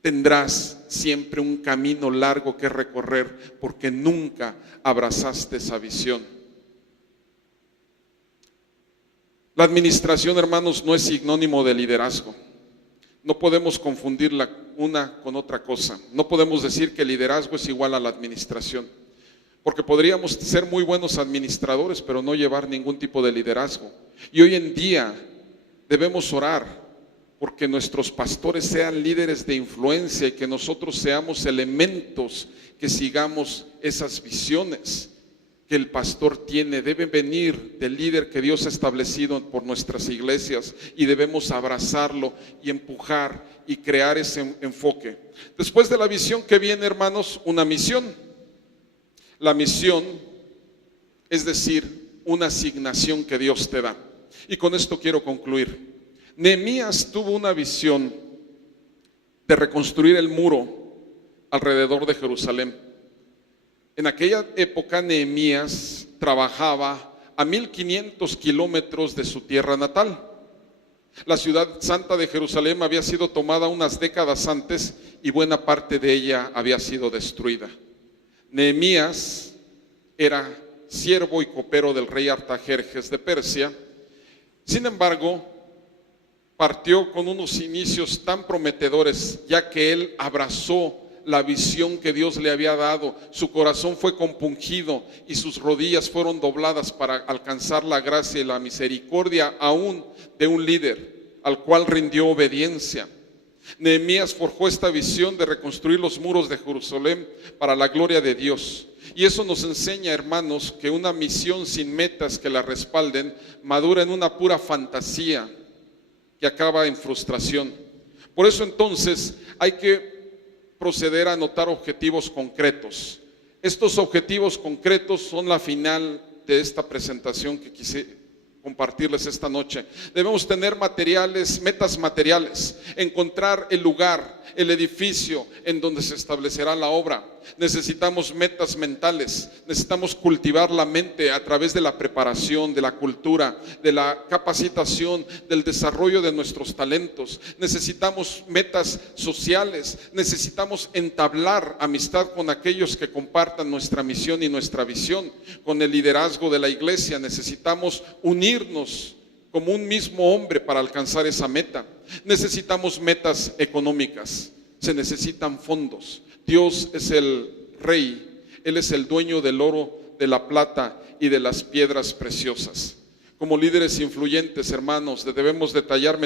Tendrás siempre un camino largo que recorrer porque nunca abrazaste esa visión. La administración, hermanos, no es sinónimo de liderazgo. No podemos confundirla una con otra cosa. No podemos decir que el liderazgo es igual a la administración, porque podríamos ser muy buenos administradores, pero no llevar ningún tipo de liderazgo. Y hoy en día debemos orar porque nuestros pastores sean líderes de influencia y que nosotros seamos elementos que sigamos esas visiones que el pastor tiene. Debe venir del líder que Dios ha establecido por nuestras iglesias y debemos abrazarlo y empujar y crear ese enfoque. Después de la visión que viene, hermanos, una misión. La misión, es decir, una asignación que Dios te da. Y con esto quiero concluir. Nehemías tuvo una visión de reconstruir el muro alrededor de Jerusalén. En aquella época Nehemías trabajaba a 1500 kilómetros de su tierra natal. La ciudad santa de Jerusalén había sido tomada unas décadas antes y buena parte de ella había sido destruida. Nehemías era siervo y copero del rey Artajerjes de Persia. Sin embargo, partió con unos inicios tan prometedores, ya que él abrazó la visión que Dios le había dado. Su corazón fue compungido y sus rodillas fueron dobladas para alcanzar la gracia y la misericordia aún de un líder al cual rindió obediencia. Nehemías forjó esta visión de reconstruir los muros de Jerusalén para la gloria de Dios. Y eso nos enseña, hermanos, que una misión sin metas que la respalden madura en una pura fantasía que acaba en frustración. Por eso entonces hay que proceder a anotar objetivos concretos. Estos objetivos concretos son la final de esta presentación que quise compartirles esta noche. Debemos tener metas materiales, encontrar el lugar, el edificio en donde se establecerá la obra. Necesitamos metas mentales, necesitamos cultivar la mente a través de la preparación, de la cultura, de la capacitación, del desarrollo de nuestros talentos. Necesitamos metas sociales, necesitamos entablar amistad con aquellos que compartan nuestra misión y nuestra visión. Con el liderazgo de la iglesia necesitamos unirnos como un mismo hombre para alcanzar esa meta. Necesitamos metas económicas, se necesitan fondos. Dios es el rey, Él es el dueño del oro, de la plata y de las piedras preciosas. Como líderes influyentes, hermanos, debemos detallar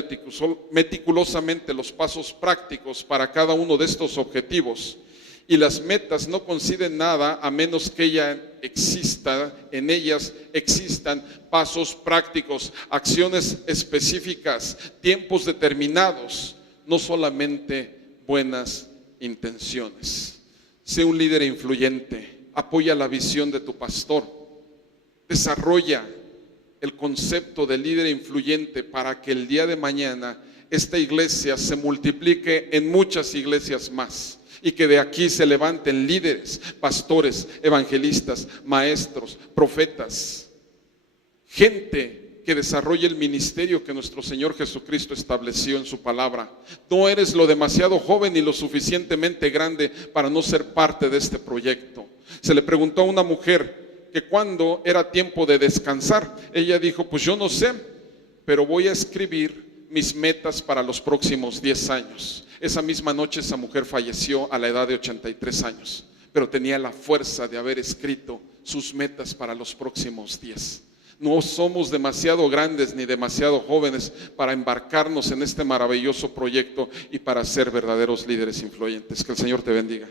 meticulosamente los pasos prácticos para cada uno de estos objetivos. Y las metas no coinciden nada a menos que en ellas existan pasos prácticos, acciones específicas, tiempos determinados, no solamente buenas intenciones. Sé un líder influyente, apoya la visión de tu pastor, desarrolla el concepto de líder influyente para que el día de mañana esta iglesia se multiplique en muchas iglesias más. Y que de aquí se levanten líderes, pastores, evangelistas, maestros, profetas, gente que desarrolle el ministerio que nuestro Señor Jesucristo estableció en su palabra. No eres lo demasiado joven ni lo suficientemente grande para no ser parte de este proyecto. Se le preguntó a una mujer que cuándo era tiempo de descansar. Ella dijo, pues yo no sé, pero voy a escribir mis metas para los próximos 10 años. Esa misma noche esa mujer falleció a la edad de 83 años, pero tenía la fuerza de haber escrito sus metas para los próximos 10. No somos demasiado grandes ni demasiado jóvenes para embarcarnos en este maravilloso proyecto y para ser verdaderos líderes influyentes. Que el Señor te bendiga.